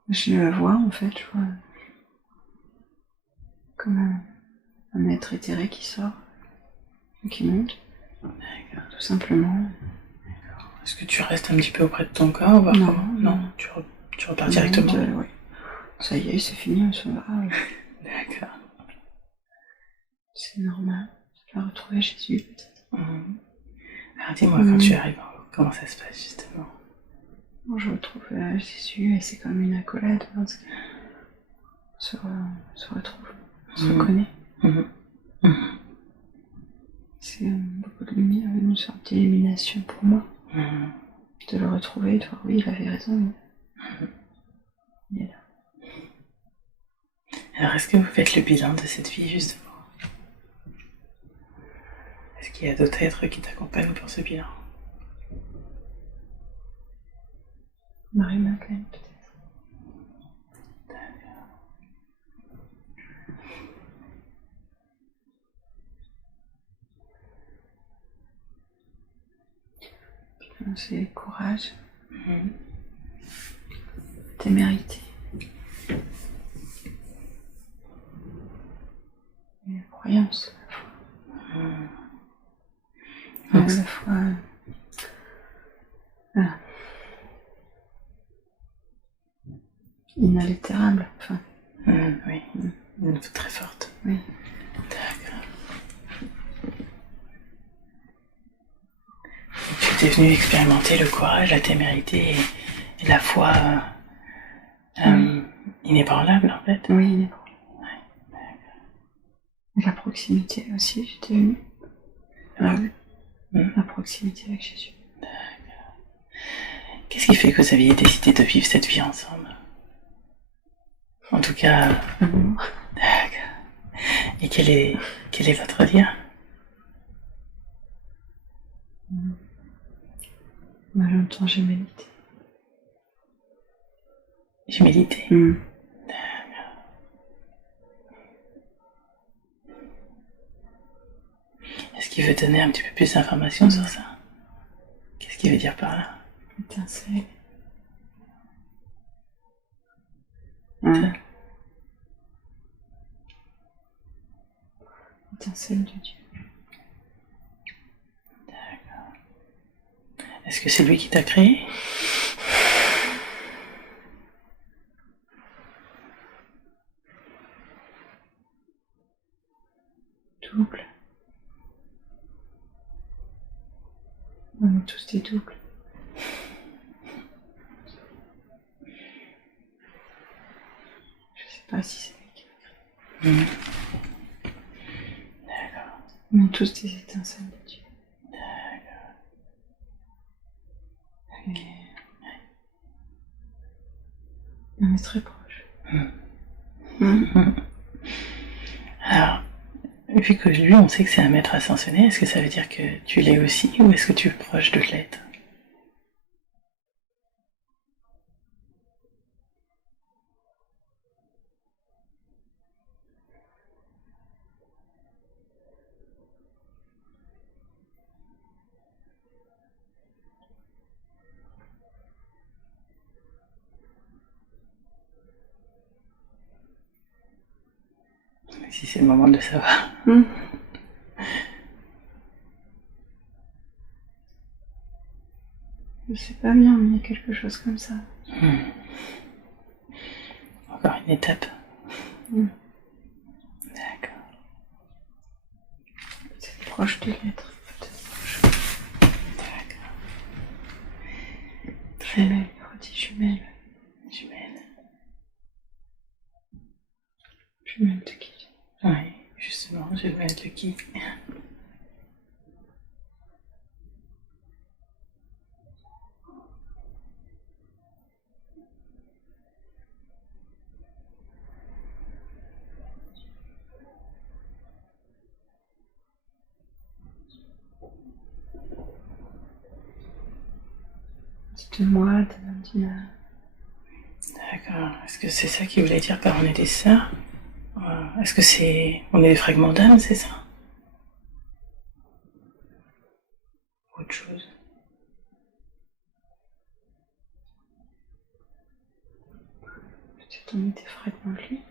Je la vois, en fait, je vois comme un être éthéré qui sort, et qui monte. D'accord. Tout simplement. Est-ce que tu restes un petit peu auprès de ton corps? Non. Tu repars directement? Oui. Ça y est, c'est fini, on s'en va. D'accord. C'est normal. Tu vas retrouver Jésus, peut-être. Alors dis-moi, quand tu arrives en haut, comment ça se passe, justement? Bon, je retrouve Jésus et c'est comme une accolade parce qu'on se retrouve, on se reconnaît. C'est beaucoup de lumière, une sorte d'illumination pour moi. De le retrouver, de voir, oui, il avait raison. Il est là. Alors, est-ce que vous faites le bilan de cette vie, justement? Est-ce qu'il y a d'autres êtres qui t'accompagnent pour ce bilan? Marie-Madeleine, peut-être. C'est courage, témérité, et la croyance à la fois. Inaltérable, enfin. Oui, une très forte. Oui. D'accord. Tu étais venu expérimenter le courage, la témérité et la foi inébranlable, en fait. Oui, inébranlable. Et la proximité aussi, j'étais venue. La proximité avec Jésus. D'accord. Qu'est-ce qui fait que vous aviez décidé de vivre cette vie ensemble? En tout cas... D'accord. Et quel est votre lien? Moi, longtemps, j'ai médité. J'ai médité. D'accord. Est-ce qu'il veut donner un petit peu plus d'informations sur ça? Qu'est-ce qu'il veut dire par là? Étincelle. Étincelle de Dieu. D'accord. Est-ce que c'est lui qui t'a créé? Double. On est tous des doubles. Je sais pas si c'est lui qui m'a créé. D'accord. On est tous des étincelles de Dieu. D'accord. On est très proches. Alors, vu que lui, on sait que c'est un maître ascensionné, est-ce que ça veut dire que tu l'es aussi, ou est-ce que tu es proche de l'être? Si c'est le moment de savoir. Je sais pas bien, mais il y a quelque chose comme ça. Encore une étape. D'accord. C'est proche de l'être. D'accord. Jumelle, redis jumelle. Jumelle. Jumelle de qui? Oui, justement, jumelle de qui? De moi, de Mandina. D'accord. Est-ce que c'est ça qu'il voulait dire par on est des sœurs? Est-ce que c'est... On est des fragments d'âme, c'est ça? Autre chose? Peut-être on est des fragments de lui.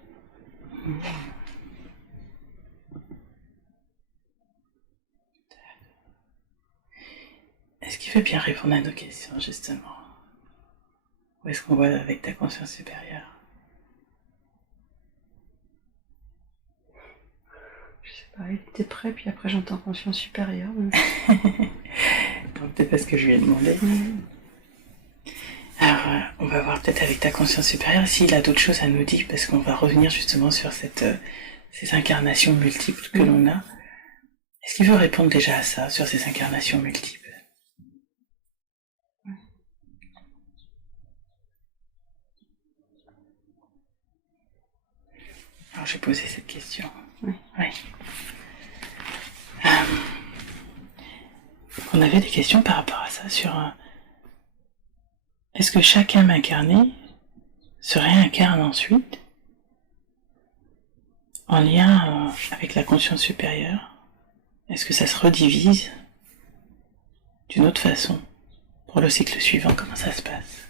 Est-ce qu'il veut bien répondre à nos questions, justement? Ou est-ce qu'on va avec ta conscience supérieure? Je sais pas, il était prêt, puis après j'entends conscience supérieure. Donc peut-être parce que je lui ai demandé. Alors, on va voir peut-être avec ta conscience supérieure s'il a d'autres choses à nous dire, parce qu'on va revenir justement sur ces incarnations multiples que l'on a. Est-ce qu'il veut répondre déjà à ça, sur ces incarnations multiples? Alors j'ai posé cette question. Oui. On avait des questions par rapport à ça, sur est-ce que chaque âme incarnée se réincarne ensuite en lien avec la conscience supérieure? Est-ce que ça se redivise d'une autre façon pour le cycle suivant? Comment ça se passe?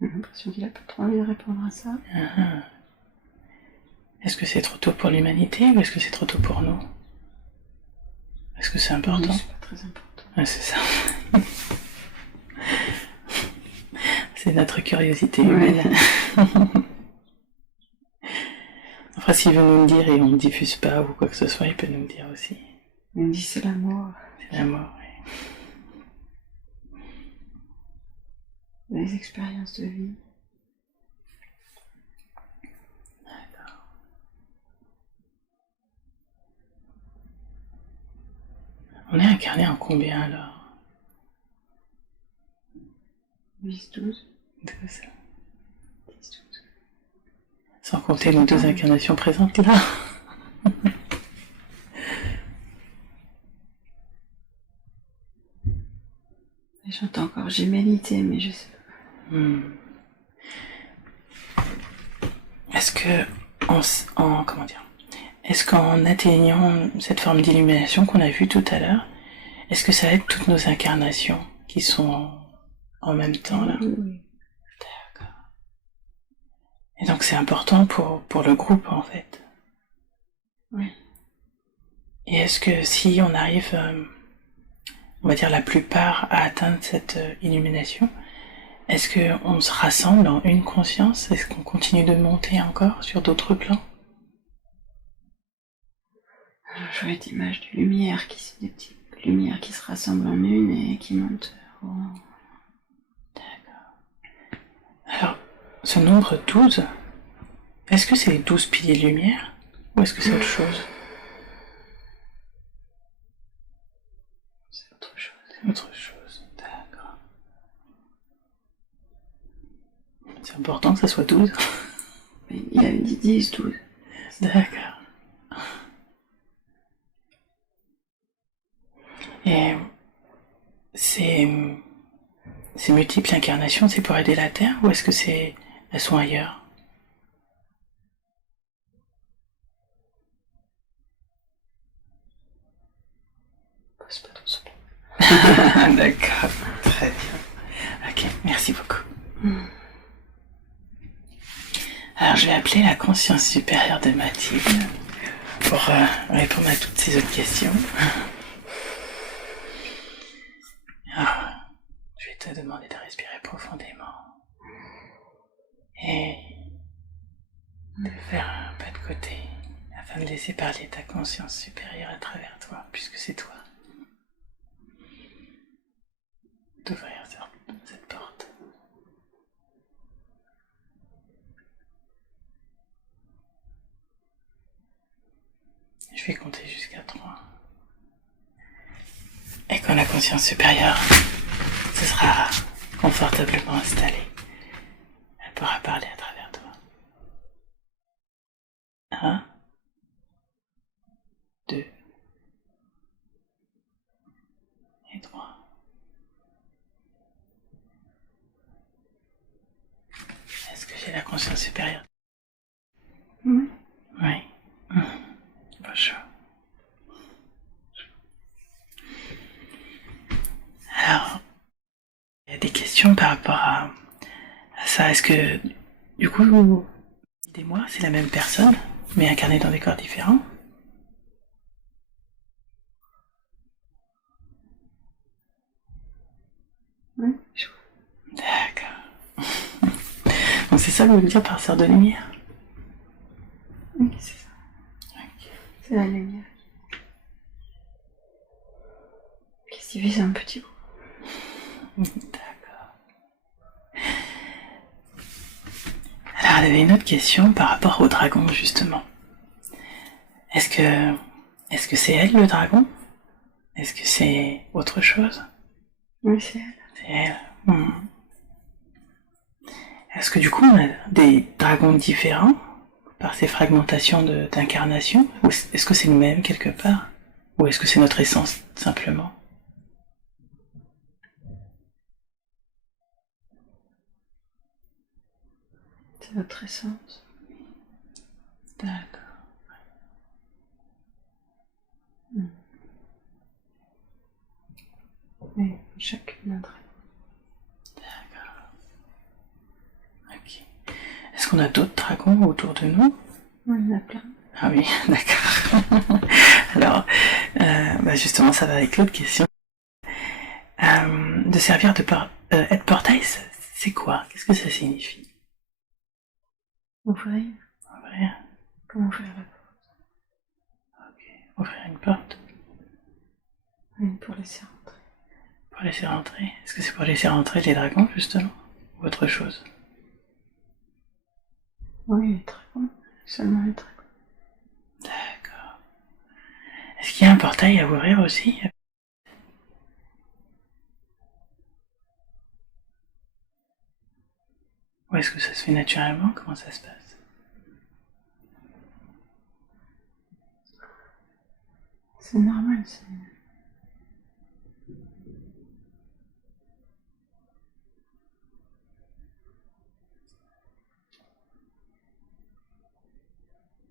J'ai l'impression qu'il a pas trop envie de répondre à ça. Est-ce que c'est trop tôt pour l'humanité ou est-ce que c'est trop tôt pour nous? Est-ce que c'est important? Oui, c'est pas très important. Ouais, c'est ça. C'est notre curiosité humaine. Enfin, s'il veut nous le dire et on ne diffuse pas ou quoi que ce soit, il peut nous le dire aussi. Il me dit c'est l'amour. C'est l'amour, oui. Les expériences de vie. D'accord. On est incarné en combien alors? 10, 12. 12. 10, 12. Sans compter nos 2 incarnations présentes là. Et j'entends encore gémellité, mais je sais pas. Est-ce que est-ce qu'en atteignant cette forme d'illumination qu'on a vue tout à l'heure, est-ce que ça aide toutes nos incarnations qui sont en même temps là? Oui. D'accord. Et donc c'est important pour le groupe en fait. Oui. Et est-ce que si on arrive, on va dire la plupart, à atteindre cette illumination, est-ce qu'on se rassemble en une conscience? Est-ce qu'on continue de monter encore sur d'autres plans? Je vois l'image de lumière, des petites lumières qui se rassemblent en une et qui montent. D'accord. Alors, ce nombre 12, est-ce que c'est les 12 piliers de lumière? Ou est-ce que c'est autre chose? C'est autre chose. C'est autre chose, d'accord. C'est important que ça soit 12. Mais il avait dit 10, 12. D'accord. Et ces multiples incarnations, c'est pour aider la Terre ou est-ce que elles sont ailleurs? C'est pas tout ça. D'accord, très bien. Ok, merci beaucoup. Alors je vais appeler la conscience supérieure de Mathilde pour répondre à toutes ces autres questions. Alors, je vais te demander de respirer profondément et de faire un pas de côté afin de laisser parler ta conscience supérieure à travers toi, puisque c'est toi. D'ouvrir cette porte. Je vais compter jusqu'à 3. Et quand la conscience supérieure se sera confortablement installée, elle pourra parler à travers toi. 1, 2 et 3. Est-ce que j'ai la conscience supérieure? Oui. Oui. Bonjour. Alors, il y a des questions question par rapport à ça. Est-ce que, du coup, et moi, c'est la même personne, mais incarnée dans des corps différents? Oui, je vois. D'accord. Donc c'est ça que vous voulez dire par sœur de lumière? Oui, c'est ça. Ok. C'est la lumière qui se divise en petits bouts. D'accord. Alors, elle avait une autre question par rapport au dragon, justement. Est-ce que c'est elle, le dragon? Est-ce que c'est autre chose? Oui, c'est elle. C'est elle. Est-ce que du coup, on a des dragons différents par ces fragmentations d'incarnation? Ou est-ce que c'est le même quelque part? Ou est-ce que c'est notre essence, simplement? C'est notre essence. D'accord. Oui, chacune d'entre elles. D'accord. Ok. Est-ce qu'on a d'autres dragons autour de nous? Oui, il y en a plein. Ah oui, d'accord. Alors, justement, ça va avec l'autre question. De servir de être portail, c'est quoi? Qu'est-ce que ça signifie? Ouvrir. Ouvrir. Comment ouvrir la porte? Ok. Ouvrir une porte. Oui, pour laisser rentrer. Pour laisser rentrer. Est-ce que c'est pour laisser rentrer les dragons, justement? Ou autre chose? Oui, les dragons. Seulement les dragons. D'accord. Est-ce qu'il y a un portail à ouvrir aussi? Ou est-ce que ça se fait naturellement? Comment ça se passe? C'est normal, c'est...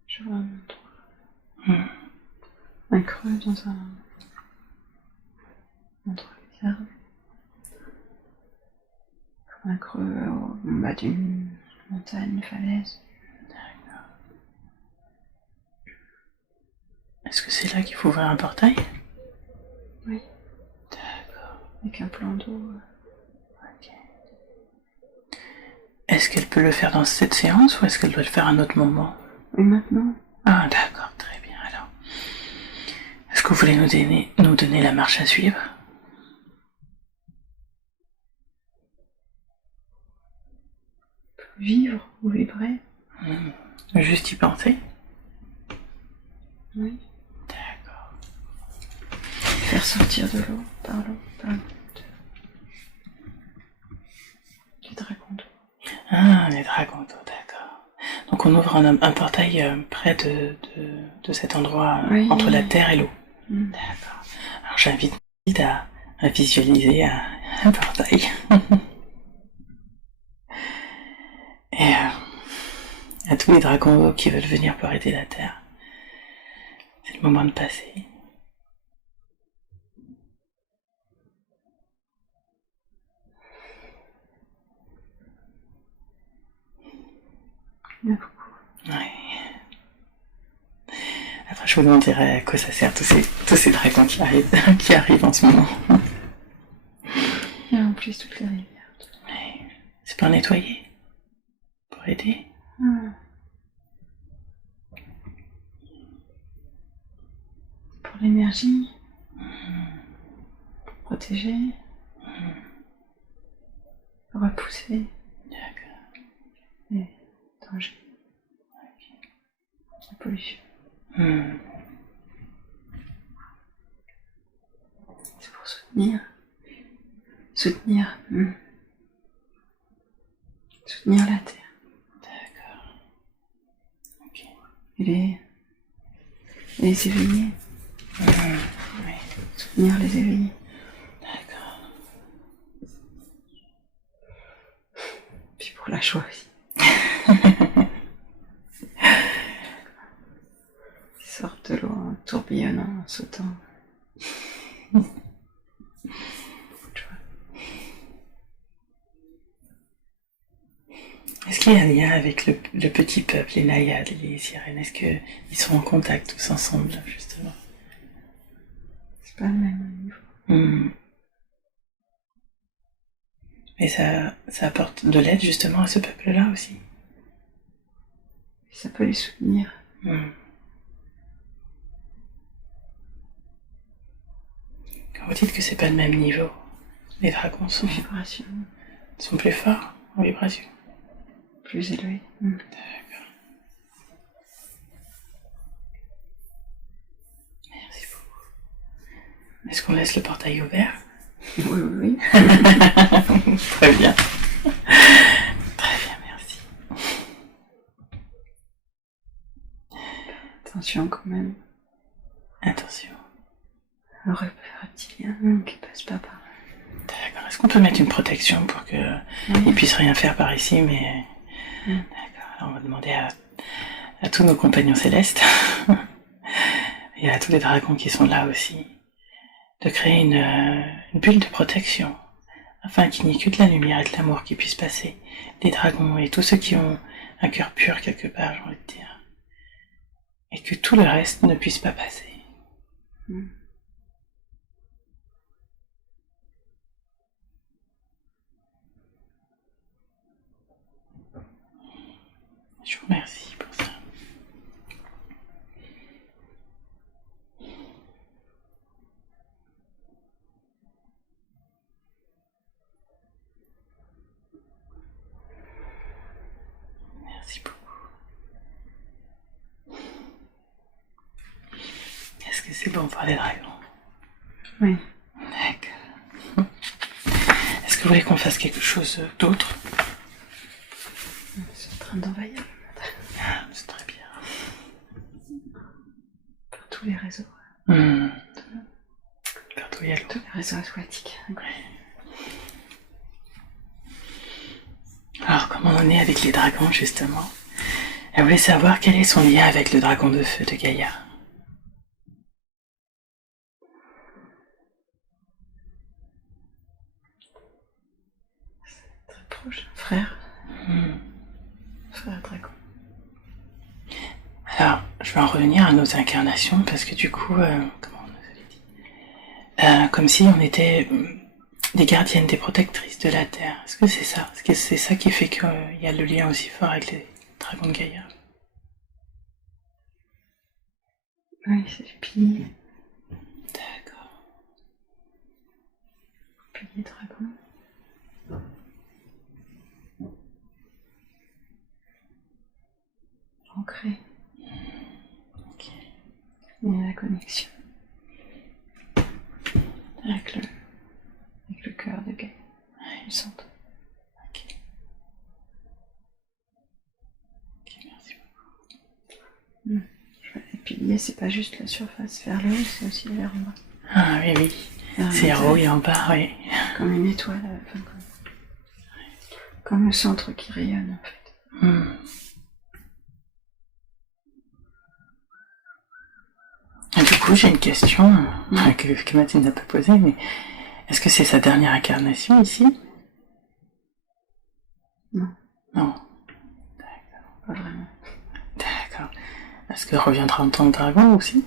Je vois un endroit. Un creux dans un... entre les arbres. Un creux au bas d'une montagne, une falaise. D'accord. Est-ce que c'est là qu'il faut ouvrir un portail? Oui. D'accord. Avec un plan d'eau. Ok. Est-ce qu'elle peut le faire dans cette séance ou est-ce qu'elle doit le faire à un autre moment? Et maintenant? Ah, d'accord, très bien. Alors, est-ce que vous voulez nous donner la marche à suivre? Vivre ou vibrer? Juste y penser? Oui. D'accord. Faire sortir de l'eau, par l'eau, les dragons d'eau. Ah, les dragons d'eau, d'accord. Donc on ouvre un portail près de cet endroit Oui. entre la terre et l'eau. D'accord. Alors j'invite à visualiser un portail. Et à tous les dragons d'eau qui veulent venir pour aider la terre. C'est le moment de passer. Il y en a beaucoup. Ouais. Après, je vous demanderai à quoi ça sert tous ces dragons qui arrivent en ce moment. Ils remplissent toutes les rivières. Ouais. C'est pour nettoyer? Pour aider? Pour l'énergie. Pour protéger. Pour repousser. D'accord. Les dangers. La pollution. C'est pour soutenir. Soutenir la terre. D'accord. Ok. Et les éveiller. Oui. Soutenir les éveiller. D'accord. Puis pour la joie aussi. Ils sortent de l'eau en tourbillonnant, en sautant. Est-ce qu'il y a un lien avec le petit peuple, les naïades et les sirènes? Est-ce qu'ils sont en contact tous ensemble, justement? C'est pas le même niveau. Et ça apporte de l'aide, justement, à ce peuple-là aussi. Ça peut les soutenir. Quand vous dites que c'est pas le même niveau, les dragons sont Les vibrations plus forts en vibration. plus élevées. D'accord. Merci beaucoup. Est-ce qu'on laisse le portail ouvert? Oui. Très bien. Très bien, merci. Attention quand même. Attention. Le reptilien qui passe pas par là. D'accord. Est-ce qu'on peut mettre une protection pour qu'il puisse rien faire par ici, mais... D'accord. Alors on va demander à tous nos compagnons célestes et à tous les dragons qui sont là aussi de créer une bulle de protection afin qu'il n'y ait que de la lumière et de l'amour qui puisse passer des dragons et tous ceux qui ont un cœur pur quelque part, j'ai envie de dire, et que tout le reste ne puisse pas passer. Je vous remercie pour ça. Merci beaucoup. Est-ce que c'est bon pour les dragons? Oui. D'accord. Est-ce que vous voulez qu'on fasse quelque chose d'autre? C'est en train d'envahir. C'est très bien. Par tous les réseaux. Partout il y a l'eau. Tous les réseaux aquatiques. Alors, comme on en est avec les dragons, justement, elle voulait savoir quel est son lien avec le dragon de feu de Gaïa. Très proche. Frère. Frère dragon. Alors, je vais en revenir à nos incarnations, parce que du coup, comment on nous avait dit, comme si on était des gardiennes, des protectrices de la Terre. Est-ce que c'est ça? Est-ce que c'est ça qui fait qu'il y a le lien aussi fort avec les dragons de Gaïa? Oui, c'est les piliers. D'accord. Piliers dragon. Ancré. Ok. Il y a la connexion. Avec le cœur de Gaïa. Le centre. Ok. Ok, merci beaucoup. Les piliers, c'est pas juste la surface vers le haut, c'est aussi vers en bas. Ah oui, oui. C'est en haut et en bas, oui. Comme une étoile, enfin, comme le centre qui rayonne, en fait. Et du coup, j'ai une question que Mathilde n'a pas posée, mais est-ce que c'est sa dernière incarnation ici? Non. Non. D'accord. Pas vraiment. D'accord. Est-ce qu'elle reviendra en tant que dragon aussi?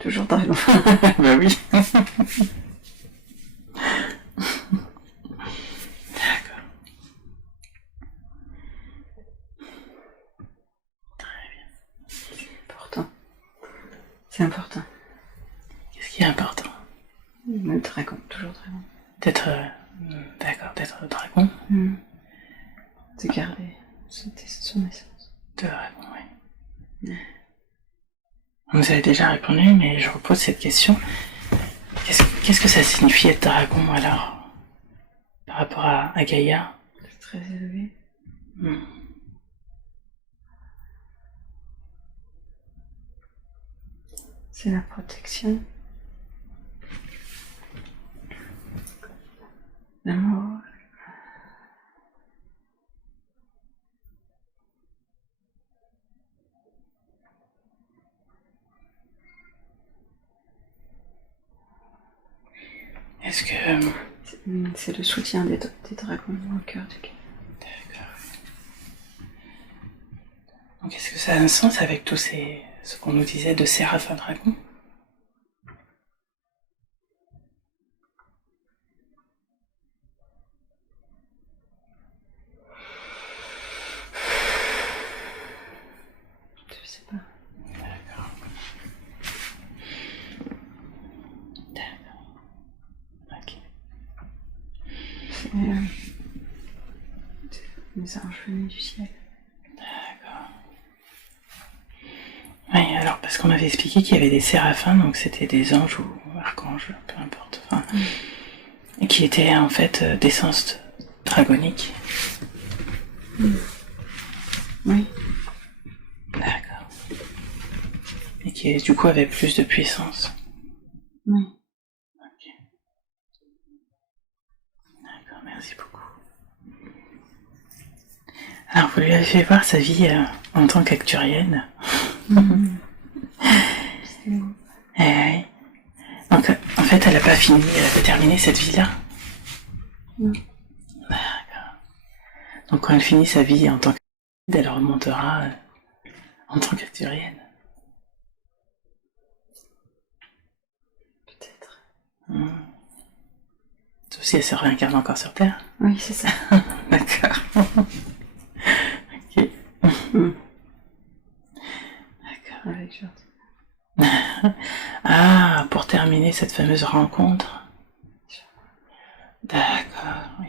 Toujours dragon. Bah oui. D'accord. Très bien. C'est important. C'est important. Qu'est-ce qui est important? Le dragon, toujours dragon. D'être... d'accord, d'être dragon. De garder son essence. De dragon, oui. On nous avait déjà répondu, mais je repose cette question. Qu'est-ce que ça signifie être dragon, alors? Par rapport à Gaïa? C'est très élevé. C'est la protection. L'amour. Est-ce que... C'est le soutien des dragons au cœur du cœur. D'accord. Donc est-ce que ça a un sens avec tous ce qu'on nous disait de Séraphin Dragon? Je sais pas. D'accord. Ok. C'est des anges venus du ciel. D'accord. Oui, alors parce qu'on m'avait expliqué qu'il y avait des séraphins, donc c'était des anges ou archanges, peu importe, enfin, qui étaient en fait d'essence dragonique. Oui. D'accord. Et qui du coup avaient plus de puissance. Oui. Ok. D'accord, merci beaucoup. Alors vous lui avez fait voir sa vie en tant qu'acturienne. Oui. Donc en fait elle n'a pas fini, elle a pas terminé cette vie-là. D'accord. Donc quand elle finit sa vie en tant qu'acturienne, elle remontera en tant qu'acturienne. Peut-être. Sauf si elle se réincarne encore sur Terre. Oui, c'est ça. D'accord. Ok. D'accord. Avec Jordan. Ah, pour terminer cette fameuse rencontre. D'accord, oui.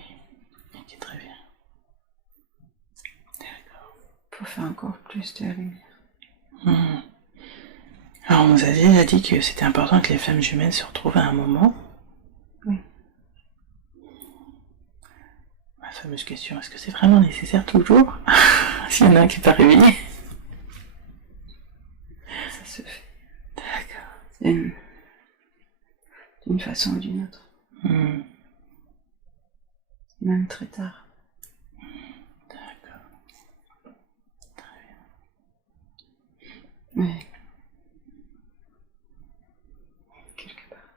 Ok, très bien. D'accord. Pour faire encore plus de lumière. Alors, on nous a déjà dit que c'était important que les flammes jumelles se retrouvent à un moment. Oui. La fameuse question, est-ce que c'est vraiment nécessaire toujours? S'il y en a un qui n'est pas réveillé. Ça se fait. D'accord. D'une façon ou d'une autre. Même très tard. D'accord. Très bien. Oui. Quelque part.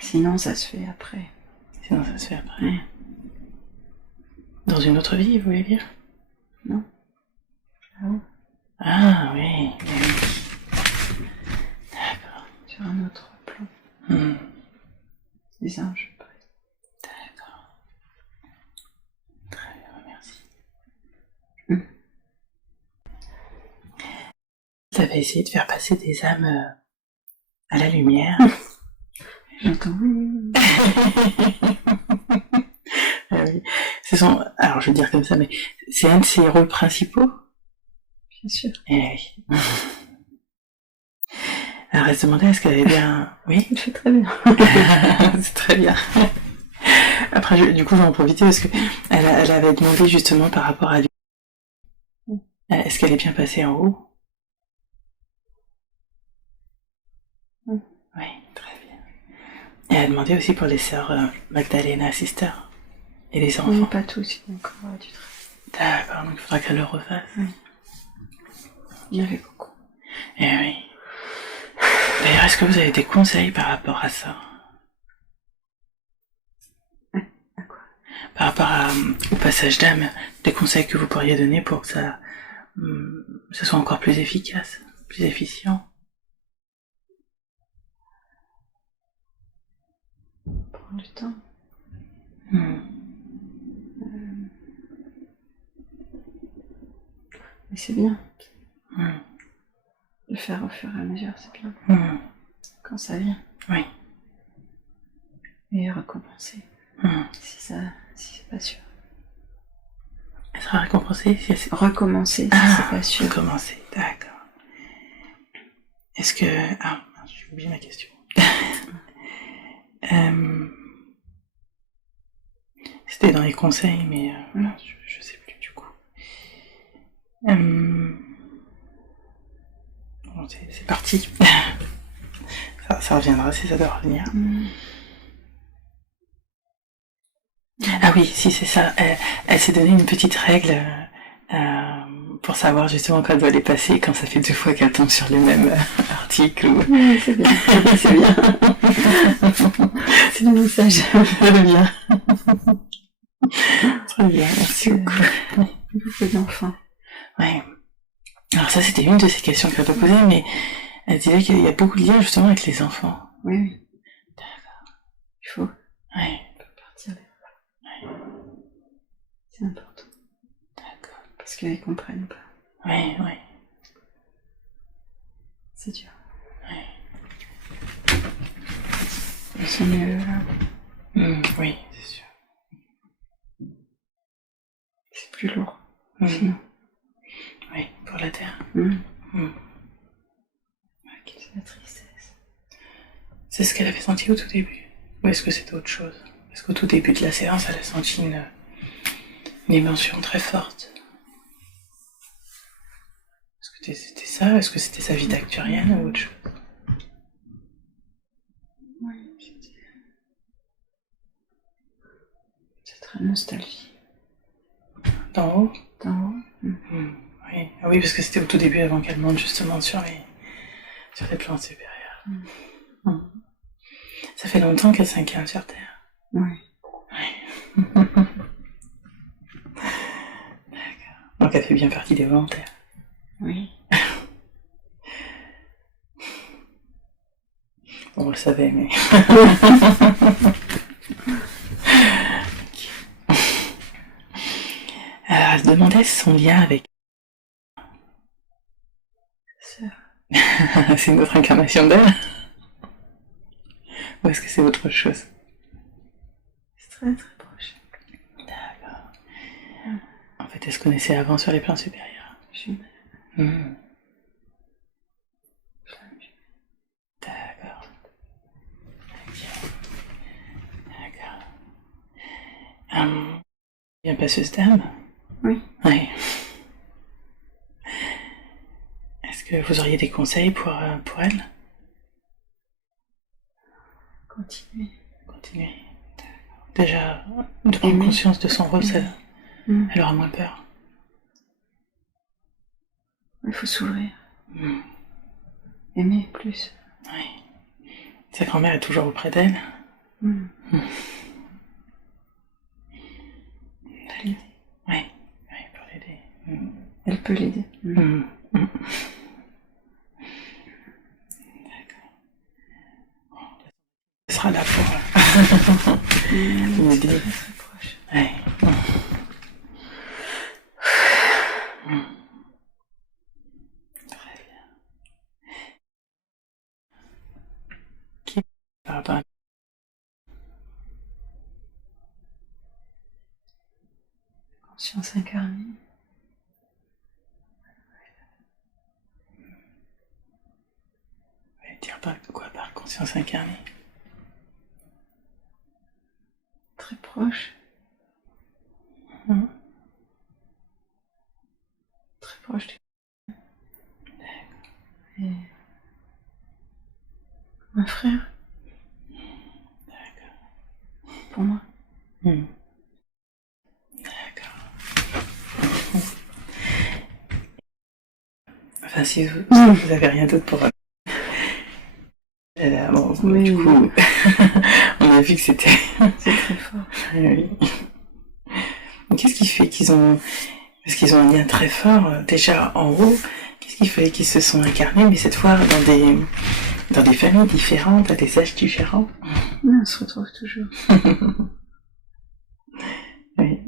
Sinon, ça se fait après. Sinon, ça se fait après. Dans une autre vie, vous voulez dire? Non. Ah oui. Ah oui. D'accord. Sur un autre plan. Des anges. D'accord. Très bien, merci. Tu avais essayé de faire passer des âmes à la lumière. J'entends. Ah oui. Alors je vais dire comme ça, mais c'est un de ses rôles principaux. Bien sûr. Eh oui. Alors elle se demandait est-ce qu'elle avait bien... Oui. Il fait très bien. C'est très bien. Après, du coup, je vais en profiter parce que elle avait demandé justement par rapport à lui. Est-ce qu'elle est bien passée en haut? Oui, très bien. Et elle a demandé aussi pour les sœurs Magdalena Sister et les enfants. Oui, pas tous, il y a encore du travail. D'accord, donc il faudra qu'elle le refasse. Oui. Il y avait beaucoup. Eh oui. D'ailleurs, est-ce que vous avez des conseils par rapport à ça? À quoi? Par rapport au passage d'âme, des conseils que vous pourriez donner pour que ça soit encore plus efficace, plus efficient? Prendre du temps. Mais c'est bien. Le faire au fur et à mesure, c'est bien. Quand ça vient. Oui. Et recommencer. Si c'est pas sûr. Elle sera récompensée si elle Recommencer si c'est pas sûr. Recommencer, d'accord. Est-ce que... Ah, j'ai oublié ma question. C'était dans les conseils, mais je sais plus du coup. Bon, c'est parti. ça reviendra si ça doit revenir. Ah oui, si c'est ça. Elle s'est donné une petite règle pour savoir justement quand elle doit les passer, quand ça fait 2 fois qu'elle tombe sur le même article. Oui, c'est bien. C'est bien. C'est le message. Très bien. Très bien, merci beaucoup. Beaucoup d'enfants. Ouais. Alors ça, c'était une de ces questions qu'elle te posait, mais elle disait qu'il y a beaucoup de liens justement avec les enfants. Oui, oui. D'accord. Il faut Ouais. partir là. C'est important. D'accord. Parce qu'ils comprennent pas. Oui, oui. C'est dur. Oui. Ils sont mieux là. Oui, c'est sûr. C'est plus lourd. Sinon. Oui, pour la terre. C'est la tristesse. C'est ce qu'elle avait senti au tout début. Ou est-ce que c'était autre chose? Parce qu'au tout début de la séance, elle a senti une émotion très forte. Est-ce que c'était ça? Est-ce que c'était sa vie d'acturienne ou autre chose? Oui, c'est très nostalgie. D'en haut? D'en haut. Oui. Ah oui, parce que c'était au tout début avant qu'elle monte justement sur les plans supérieurs. Ça fait longtemps qu'elle s'incarne sur Terre. Oui. D'accord. Donc elle fait bien partie des volontaires. Oui. On le savait, mais... Alors elle se demandait son lien avec... C'est une autre incarnation d'elle? Ou est-ce que c'est autre chose? C'est très très proche. D'accord. En fait, elle se connaissait avant sur les plans supérieurs. D'accord. D'accord. Bien passeuse d'âme? Oui. Oui. Est-ce que vous auriez des conseils pour elle? Continuer. Déjà, de prendre conscience de son rôle, elle aura moins peur. Il faut s'ouvrir. Aimer plus. Oui. Sa grand-mère est toujours auprès d'elle. L'aider. Oui, pour l'aider. Elle peut l'aider. D'accord. Elle sera là pour l'aider. Très très proche. Oui. Très bien. Qui par rapport à... Conscience incarnée. Dire par quoi? Par conscience incarnée? Très proche. Très proche du... Et... un frère. D'accord. Pour moi. D'accord. Enfin, si vous avez rien d'autre pour... Bon, Oui. du coup, on a vu que c'était... C'est très fort. Oui. Qu'est-ce qui fait qu'ils ont... Parce qu'ils ont un lien très fort, déjà en haut, qu'est-ce qui fait qu'ils se sont incarnés, mais cette fois dans des familles différentes, à des âges différents? On se retrouve toujours. Oui.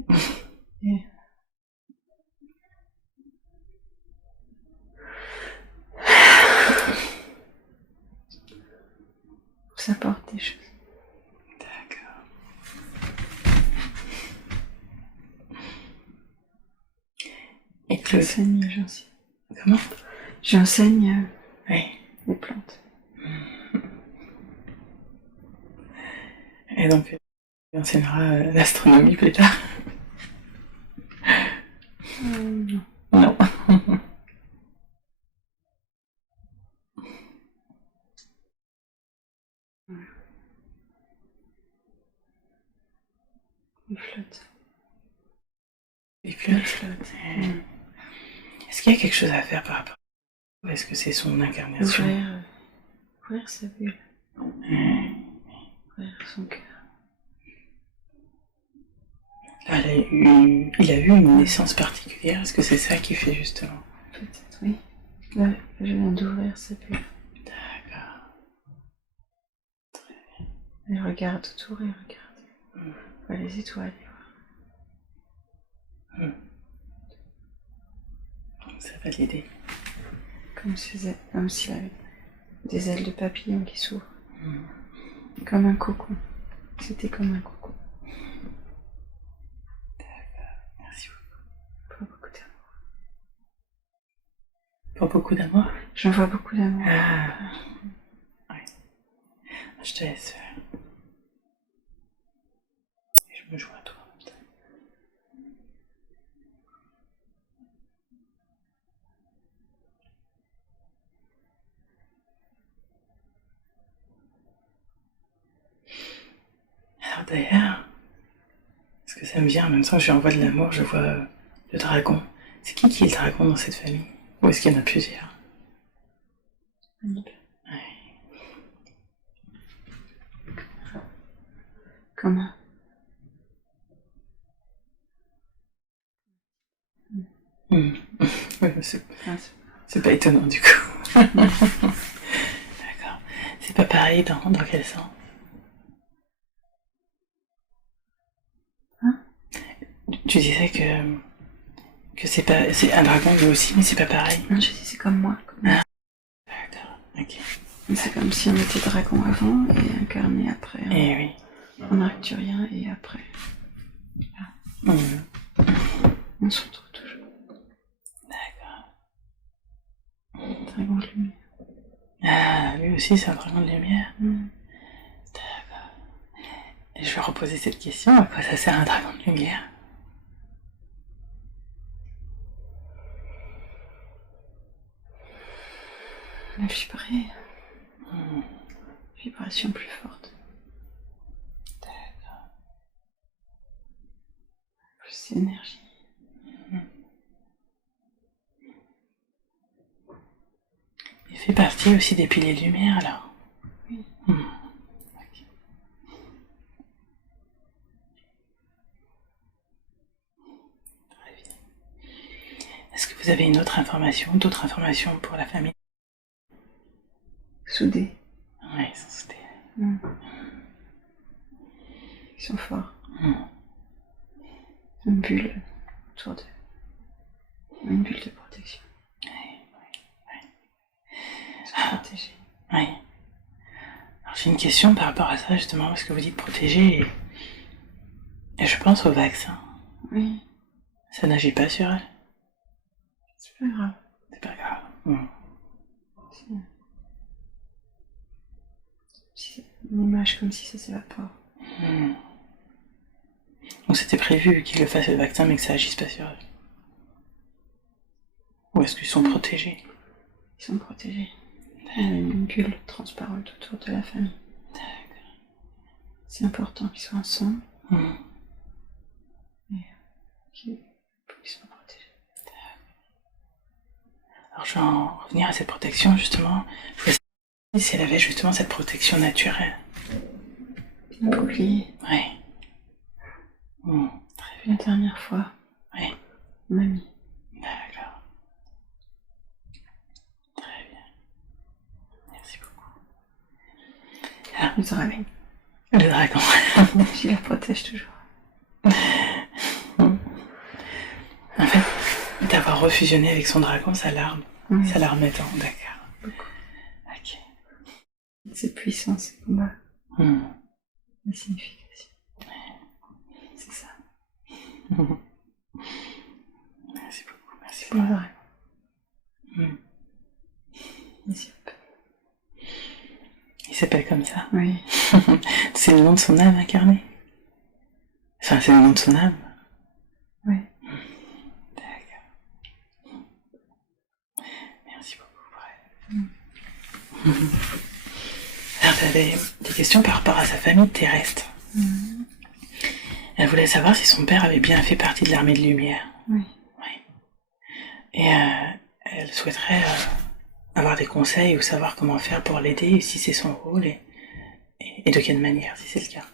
Ça apporte des choses. D'accord. Et Claude? J'enseigne. Comment? J'enseigne Oui. les plantes. Et donc, tu enseigneras l'astronomie plus tard? Non. Non. Il flotte. Il flotte. Est-ce qu'il y a quelque chose à faire par rapport? Ou est-ce que c'est son incarnation? Ouvrir sa bulle. Ouvrir son cœur. Il a eu une naissance particulière, est-ce que c'est ça qui fait justement? Peut-être, oui. Là, je viens d'ouvrir sa bulle. D'accord. Elle regarde autour et regarde. Voit les étoiles. Ça va l'aider. Comme s'il avait des ailes de papillon qui s'ouvrent. Comme un cocon. C'était comme un cocon. D'accord. Merci beaucoup. Pas beaucoup d'amour. Pas beaucoup d'amour? J'en vois beaucoup d'amour. Ah. Oui. Je te laisse faire. Et je me joins à toi en même temps. Alors d'ailleurs, parce que ça me vient en même temps que je lui envoie de l'amour, je vois le dragon. C'est qui est le dragon dans cette famille? Ou est-ce qu'il y en a plusieurs? Comment? Ouais, c'est pas étonnant du coup. D'accord. C'est pas pareil dans quel sens? Hein? Tu disais que c'est un dragon lui aussi, mais c'est pas pareil. Non, je dis c'est comme moi. D'accord, ok. C'est comme si on était dragon avant et incarné après. Hein. Eh oui. En arcturien et après. On se retrouve toujours. D'accord. Dragon de lumière. Ah, lui aussi c'est un dragon de lumière. D'accord. Et je vais reposer cette question, à quoi ça sert un dragon de lumière? La vibrer. Vibration plus forte. D'accord. Plus d'énergie. Il fait partie aussi des piliers de lumière alors? Oui. Okay. Très bien. Est-ce que vous avez une autre information, d'autres informations pour la famille? Soudés. Oui, ils sont soudés. Ils sont forts. Une bulle autour d'eux. Une bulle de protection. Ils sont protégés. Oui. Alors j'ai une question par rapport à ça justement, parce que vous dites protéger et je pense au vaccin. Oui. Ça n'agit pas sur elle? C'est pas grave. C'est pas grave. C'est une image comme si ça s'évapore. Donc c'était prévu qu'il le fasse le vaccin mais que ça agisse pas sur eux? Ou est-ce qu'ils sont protégés? Ils sont protégés. Il y a une bulle transparente autour de la famille. D'accord. C'est important qu'ils soient ensemble. Et qu'ils soient protégés. Alors je vais en revenir à cette protection justement. Je voulais savoir si elle avait justement cette protection naturelle. Un bouclier. Oui. Très bien. La dernière fois. Oui. Mamie. D'accord. Très bien. Merci beaucoup. Le dragon. Le dragon. Je la protège toujours. En fait, d'avoir refusionné avec son dragon, ça l'arme. Ça la remet en... D'accord. Beaucoup. Ok. C'est puissant, ces combats. La signification. C'est ça. Merci beaucoup. Merci C'est le dragon. Il s'appelle comme ça? Oui. C'est le nom de son âme incarnée? Enfin, c'est le nom de son âme? Oui. D'accord. Merci beaucoup pour elle. Alors, t'avais des questions par rapport à sa famille terrestre. Elle voulait savoir si son père avait bien fait partie de l'armée de lumière. Oui. Et elle souhaiterait avoir des conseils ou savoir comment faire pour l'aider, si c'est son rôle, et de quelle manière, si c'est le cas.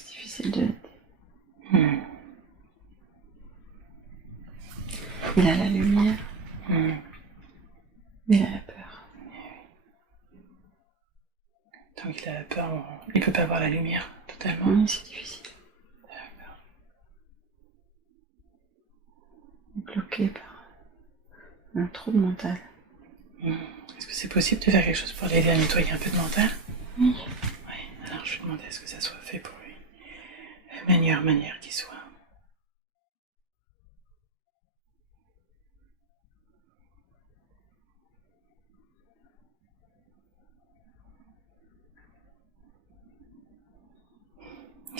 C'est difficile de l'aider. Il a la lumière. Il a la peur. Donc il a peur, il peut pas voir la lumière totalement. Oui, c'est difficile. D'accord. Il est bloqué par un trouble mental. Est-ce que c'est possible de faire quelque chose pour l'aider à nettoyer un peu de mental? Oui. Oui, alors je vais demander à ce que ça soit fait pour lui. La meilleure manière qui soit.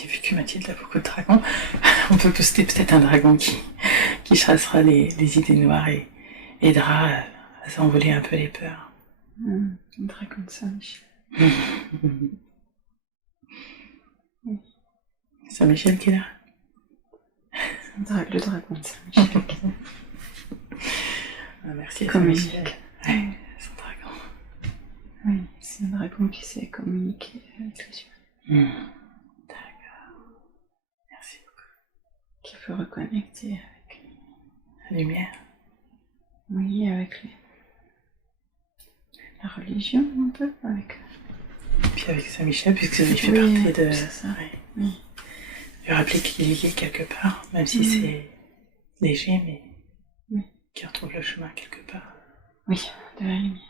Et vu que Mathilde a beaucoup de dragons, on peut poster peut-être un dragon qui chassera les idées noires et aidera à s'envoler un peu les peurs. Un dragon de Saint-Michel. Saint-Michel qui est là? Le dragon de Saint-Michel. Merci à Communique. Saint-Michel. Ouais, son dragon. Oui, c'est un dragon qui sait communiquer avec les humains. D'accord. Merci beaucoup. Qui peut reconnecter avec... La lumière? Oui, avec la religion un peu, avec... Et puis avec Saint-Michel, puisque il fait oui, partie de... c'est ça. Ouais. Oui. Lui rappeler qu'il est lié quelque part, même si c'est léger, mais qu'il retrouve le chemin quelque part. Oui, de la lumière.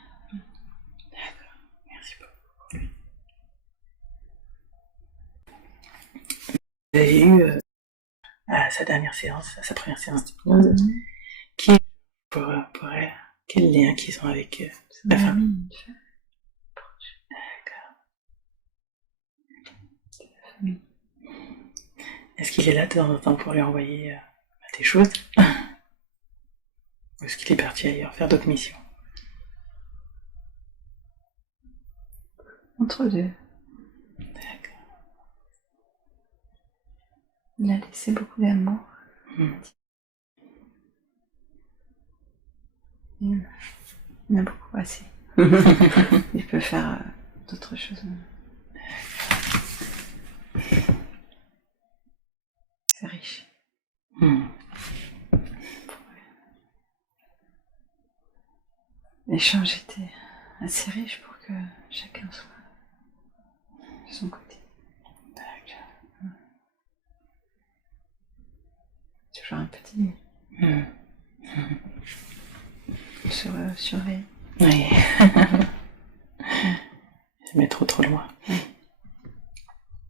D'accord, merci beaucoup. Vous avez eu à sa dernière séance, à sa première séance d'hypnose, qui est pour elle, quel lien qu'ils ont avec la femme? D'accord. Oui. Est-ce qu'il est là de temps en temps pour lui envoyer des choses? Ou est-ce qu'il est parti ailleurs faire d'autres missions? Entre deux. D'accord. Il a laissé beaucoup d'amour. Il a beaucoup assez. Il peut faire d'autres choses. C'est riche. L'échange était assez riche pour que chacun soit de son côté. D'accord. Toujours un petit surveille. Oui. Mais trop loin.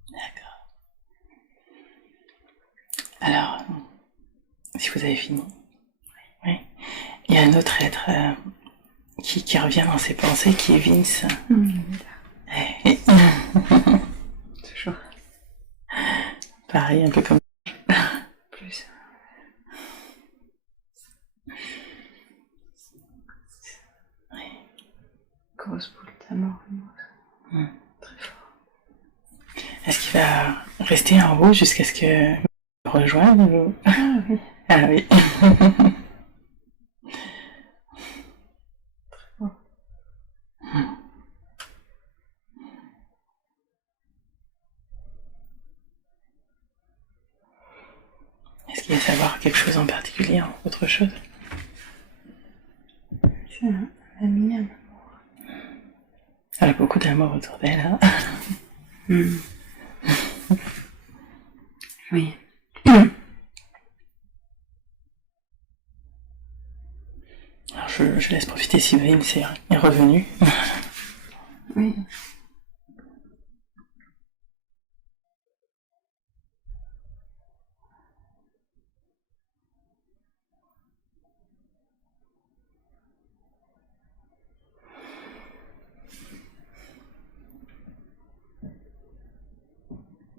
D'accord. Alors, si vous avez fini, oui. Il y a un autre être qui revient dans ses pensées, qui est Vince. Toujours. Pareil, un peu comme... Plus. Oui. Grosse boule d'amour. Très fort. Est-ce qu'il va rester en haut jusqu'à ce que vous rejoigne ou... Ah oui. Ah oui. Très fort. Est-ce qu'il va savoir quelque chose en particulier, autre chose? C'est un ami, un amour. Elle a beaucoup d'amour autour d'elle, hein. Oui. Alors je laisse profiter si Vince est revenu. Oui.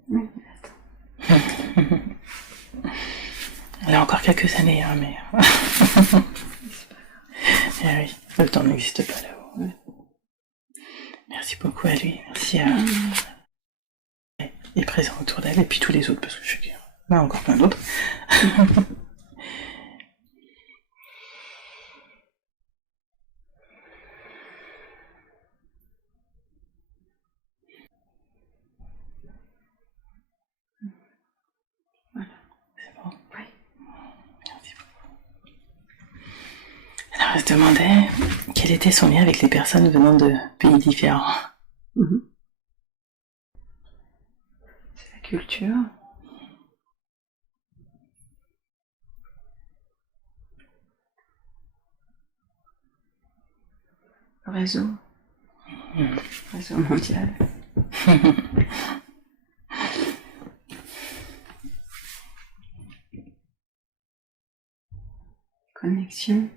Oui, attends. Elle a encore quelques années, hein, mais... Eh oui, le temps n'existe pas là-haut. Merci beaucoup à lui, merci à... les présents autour d'elle, et puis tous les autres, parce que je sais qu'il y en a encore plein d'autres. elle se demandait quel était son lien avec les personnes venant de pays différents. C'est la culture. Le réseau. Réseau mondial. Connexion.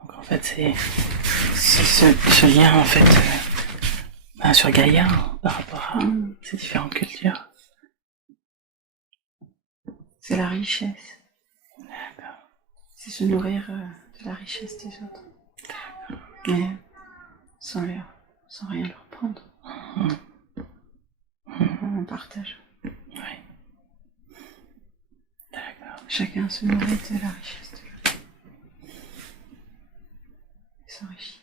Donc en fait, c'est ce lien en fait sur Gaïa par rapport à ces différentes cultures. C'est la richesse. D'accord. C'est se nourrir de la richesse des autres. Mais sans rien leur prendre. En partage. Oui. D'accord. Chacun se nourrit de la richesse de l'autre. Et s'enrichit.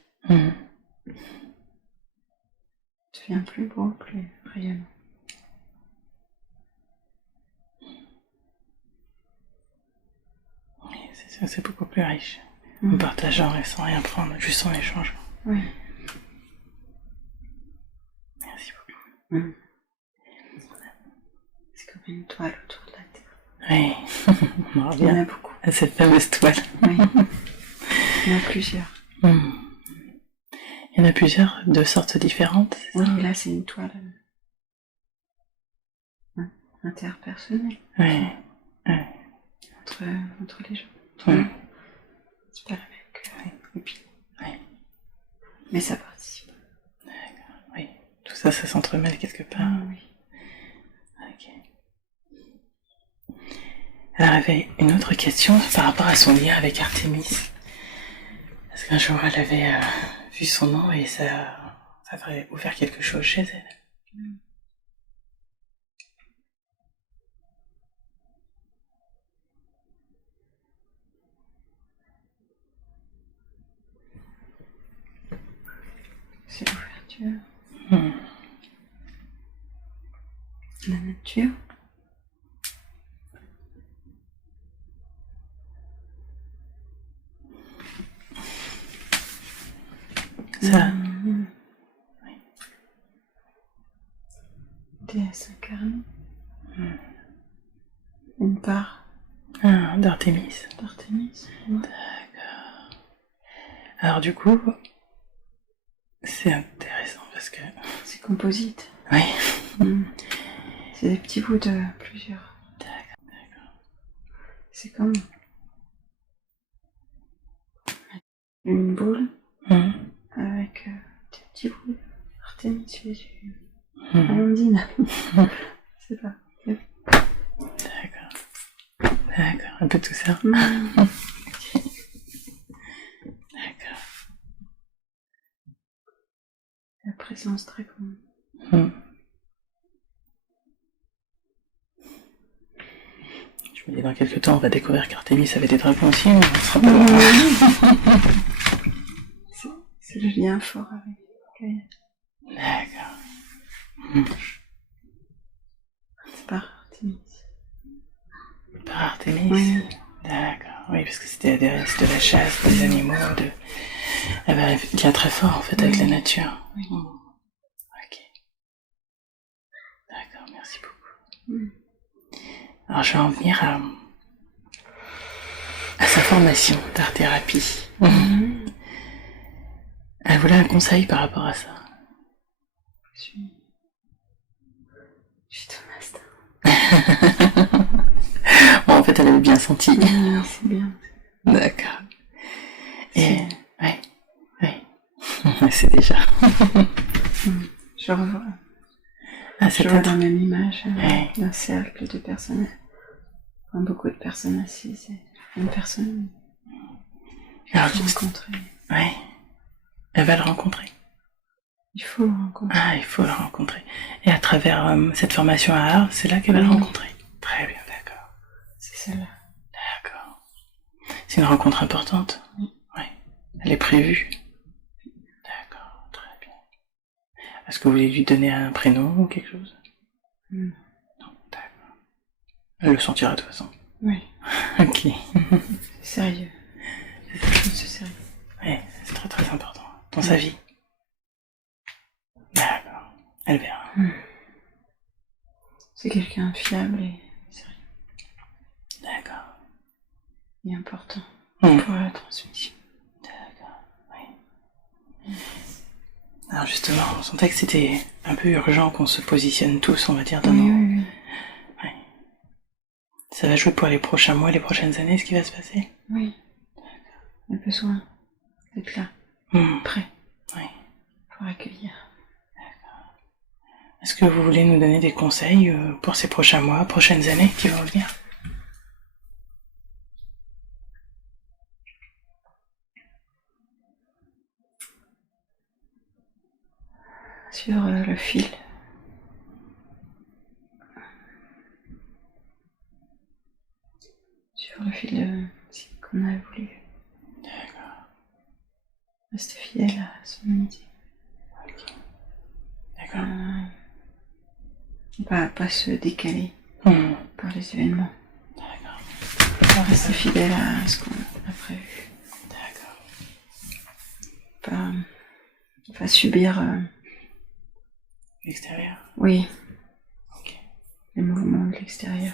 Devient plus beau, plus rayonnant. Oui, c'est sûr, c'est beaucoup plus riche. En partageant et sans rien prendre, juste en échangeant. Oui. Merci beaucoup. C'est comme une toile autour de la Terre. Oui, on Il y en a beaucoup. À cette fameuse toile. Oui. Il y en a plusieurs. Il y en a plusieurs de sortes différentes. Oui, là c'est une toile interpersonnelle. Oui. Entre les gens. C'est pas la même que les pieds. Oui. Mais ça participe. D'accord. Oui. Tout ça, ça s'entremêle quelque part. Oui. Ok. Alors, elle avait une autre question par rapport à son lien avec Artémis. Parce qu'un jour, elle avait vu son nom et ça avait ouvert quelque chose chez elle. C'est l'ouverture. La nature. Ça. Oui. Déesse incarnée. Une part. D'Artémis. D'Artémis. D'accord. Alors du coup, c'est intéressant parce que... C'est composite. Oui. C'est des petits bouts de plusieurs. D'accord. C'est comme une boule avec des petits bouts d'Artémis dessus. Amandine. Je sais pas. D'accord. D'accord. Un peu tout ça. D'accord. La présence très grande. Je me dis, dans quelques temps, on va découvrir qu'Artémis avait des dragons aussi, mais on sera pas loin. C'est le lien fort avec Gaïa. D'accord. C'est par Artémis. Par Artémis. Oui. D'accord. Oui, parce que c'était de la chasse, des animaux, Elle avait un lien très fort, en fait, avec la nature. Oui. Ok. D'accord, merci beaucoup. Alors, je vais en venir à sa formation d'art-thérapie. Elle voulait un conseil par rapport à ça. Je suis ton master. Bon, en fait, elle avait bien senti. C'est bien. D'accord. Et... Ouais. C'est déjà... Je revois. C'est je vois dans la même image un cercle de personnes. Beaucoup de personnes assises. Une personne Alors, rencontrer. Ouais. Elle va le rencontrer. Il faut le rencontrer. Il faut le rencontrer. Et à travers cette formation à art, c'est là qu'elle va le rencontrer. Très bien, d'accord. C'est celle-là. D'accord. C'est une rencontre importante. Oui. Ouais. Elle est prévue. D'accord, très bien. Est-ce que vous voulez lui donner un prénom ou quelque chose? Non, d'accord. Elle le sentira de toute façon. oui. Ok. C'est sérieux. C'est sérieux. Oui, c'est très très important dans sa vie. D'accord. Elle verra. C'est quelqu'un fiable et sérieux. D'accord. Et important pour la transmission. D'accord, oui. Alors justement, on sentait que c'était un peu urgent qu'on se positionne tous, on va dire, dans nos... Oui. Oui. Ça va jouer pour les prochains mois, les prochaines années, ce qui va se passer? Oui. On a besoin d'être là, prêt, oui, pour accueillir. D'accord. Est-ce que vous voulez nous donner des conseils pour ces prochains mois, prochaines années qui vont venir? Sur le fil. Sur le fil qu'on a voulu. D'accord. Rester fidèle à son unité. Ok. D'accord. Pas se décaler par les événements. D'accord. Rester fidèle à ce qu'on a prévu. D'accord. Pas subir L'extérieur? oui. Ok. Les mouvements de l'extérieur.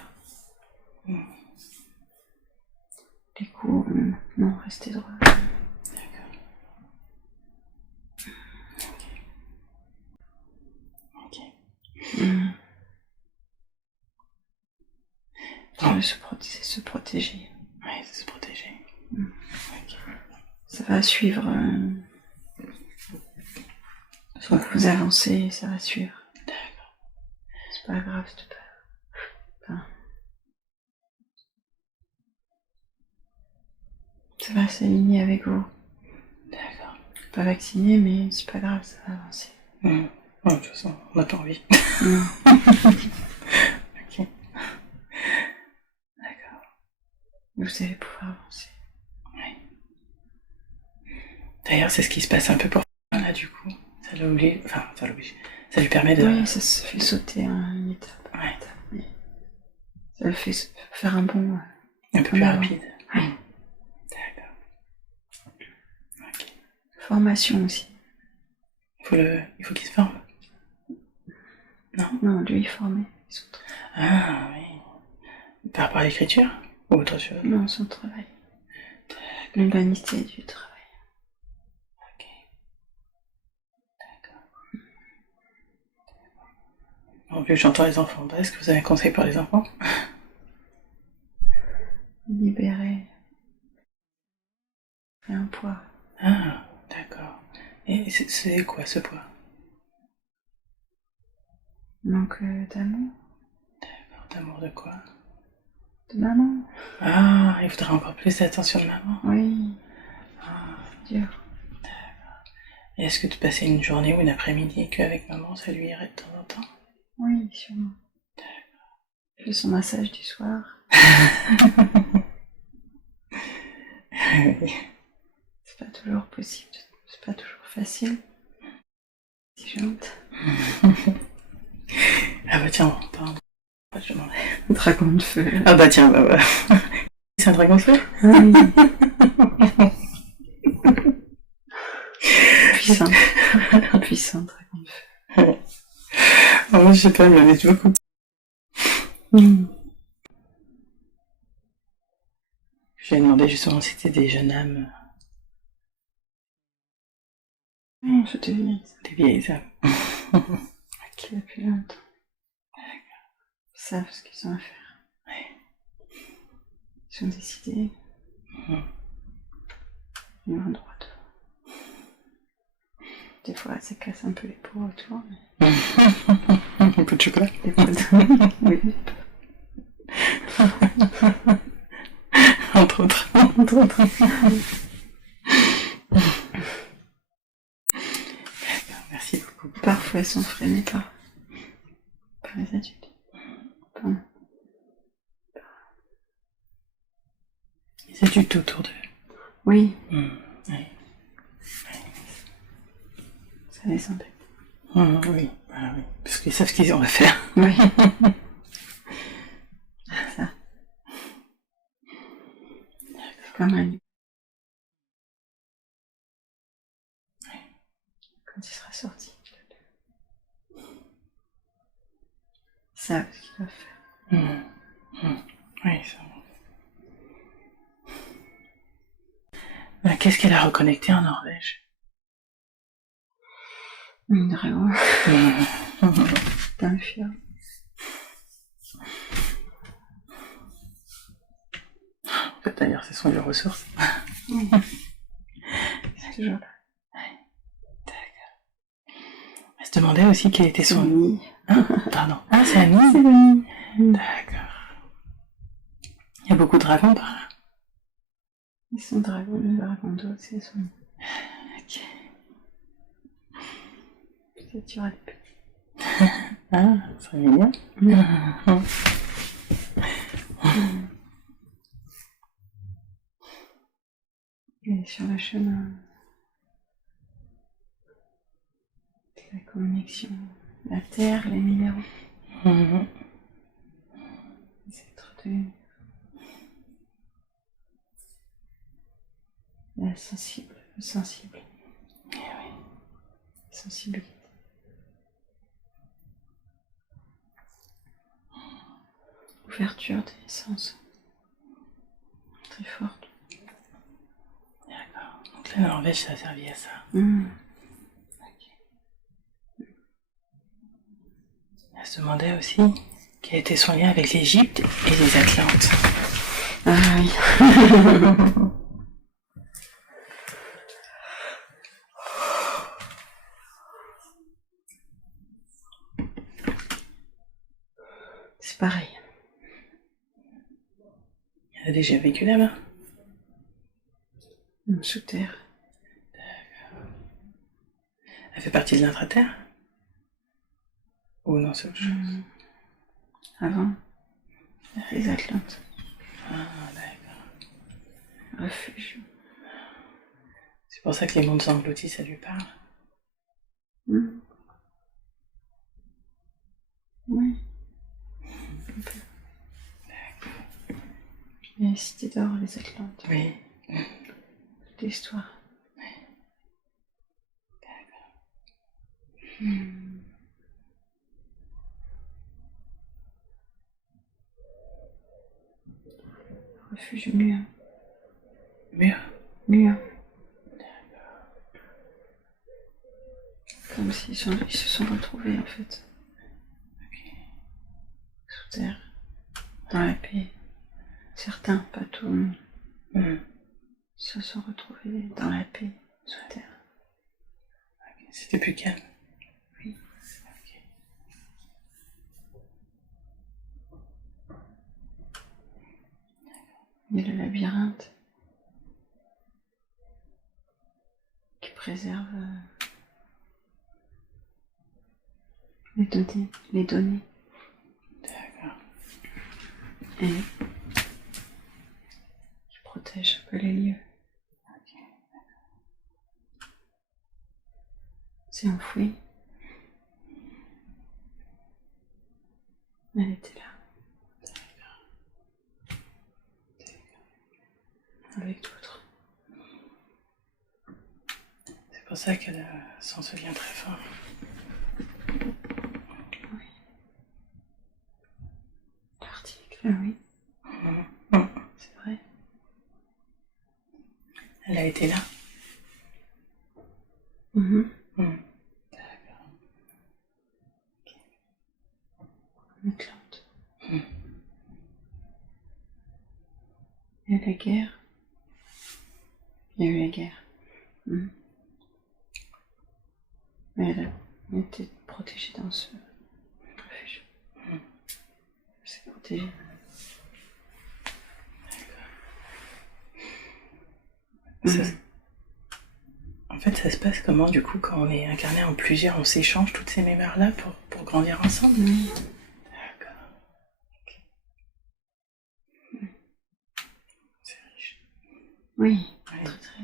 Les coups, non, rester droit. D'accord. Ok. Se protéger. Oui, c'est se protéger. Ok. Ça va suivre. Vous avancez, ça va suivre. D'accord. C'est pas grave de pas. Ça va s'aligner avec vous. D'accord. Pas vacciné, mais c'est pas grave, ça va avancer. De toute façon, on n'a pas envie. Ok. D'accord. Vous allez pouvoir avancer. Oui. D'ailleurs, c'est ce qui se passe un peu pour là, du coup. Ça l'oblige. Enfin, ça l'oblige. Ça lui permet de. Oui, ça se fait sauter une étape. Ouais. Mais ça le fait faire un bond. Un peu plus avant. rapide. Ouais. D'accord. Ok. Formation aussi. Il faut qu'il se forme. Non, lui formé. Ah oui. Par rapport à l'écriture ou autre chose? Non, son travail. L'humanité du travail. Ok. D'accord. En plus, j'entends les enfants. Est-ce que vous avez un conseil pour les enfants? Libérer. Et un poids. Ah, d'accord. Et c'est quoi ce poids? Manque d'amour. D'accord. D'amour de quoi? De maman. Ah, il faudra encore plus d'attention de maman. Oui. Ah, Dur. d'accord. Et est-ce que de passer une journée ou une après-midi qu'avec maman, ça lui irait de temps en temps? Oui, sûrement. D'accord. Je fais son massage du soir. C'est pas toujours possible. C'est pas toujours facile. Exigeante. Ah bah tiens, pardon. Je m'en vais. Dragon de feu. Ah bah tiens, bah voilà. C'est un dragon de feu? Oui. Puissant. Puissant dragon de feu. Oh, moi je sais pas, elle m'avait beaucoup. Je lui ai demandé justement si c'était des jeunes âmes. Non, je te dis. Des vieilles âmes. Qui depuis longtemps. Ils savent ce qu'ils ont à faire. Ouais. Ils ont décidé. Ils vont droit devant. Des fois, ça casse un peu les peaux autour. Mais... Un peu de chocolat. Des fois, oui. Entre autres. D'accord, merci beaucoup. Parfois, elles sont freinées par les adultes. Pardon. Les adultes autour d'eux. Oui. Oui. Ça les embête. Oui, voilà, oui, parce qu'ils savent ce qu'ils ont à faire. Oui. Ça. C'est comme un lion. Quand il sera sorti. Ils savent ce qu'ils doivent faire. Oui, ça. Qu'est-ce qu'elle a reconnecté en Norvège? Une dragon. D'un fier. D'ailleurs, c'est son lieu ressource. C'est toujours là. Elle se demandait aussi quel était son nid. Pardon. Ah, c'est Annie. C'est le nid. D'accord. Il y a beaucoup de dragons par là. Ils sont dragons, le dragon d'eau, c'est son nid. Ok. Peut-être qu'il y aura des petits. Ah, ça serait mignon. Et sur le chemin de la connexion, la terre, les minéraux, les êtres de lumière, la sensible, le sensible, sensibilité. Ouverture des sens très forte. D'accord. Donc la Norvège, ça a servi à ça. Elle se demandait aussi quel était son lien avec l'Égypte et les Atlantes. Ah oui. C'est pareil. Elle a déjà vécu là-bas? Sous terre. D'accord. Elle fait partie de l'intraterre? Ou non, c'est autre chose? Avant, les Atlantes. Ah, d'accord. Refuge. C'est pour ça que les mondes engloutis, ça lui parle. Oui. Les cités d'or, les Atlantes. Oui. Toute l'histoire. D'accord. Refuge mur. Mur? Mur. Comme s'ils se sont retrouvés en fait. Sous terre. Dans la paix. Certains, pas tout le monde, se sont retrouvés dans la paix, sous terre. Okay. C'était plus calme. Oui. Okay. Il y a le labyrinthe qui préserve les données. D'accord. Et qui protège un peu les lieux. Okay. C'est enfoui. Elle était là. Avec d'autres. C'est pour ça qu'elle s'en souvient très fort. Oui. L'article, oui. C'est vrai. Elle a été là. D'accord. Okay. Atlante. Il y a la guerre. Il y a eu la guerre. Mais elle était protégée dans ce refuge. Elle s'est protégée. En fait, ça se passe comment, du coup, quand on est incarné en plusieurs, on s'échange toutes ces mémoires-là pour grandir ensemble? Oui. D'accord. Okay. C'est riche. Oui, très très.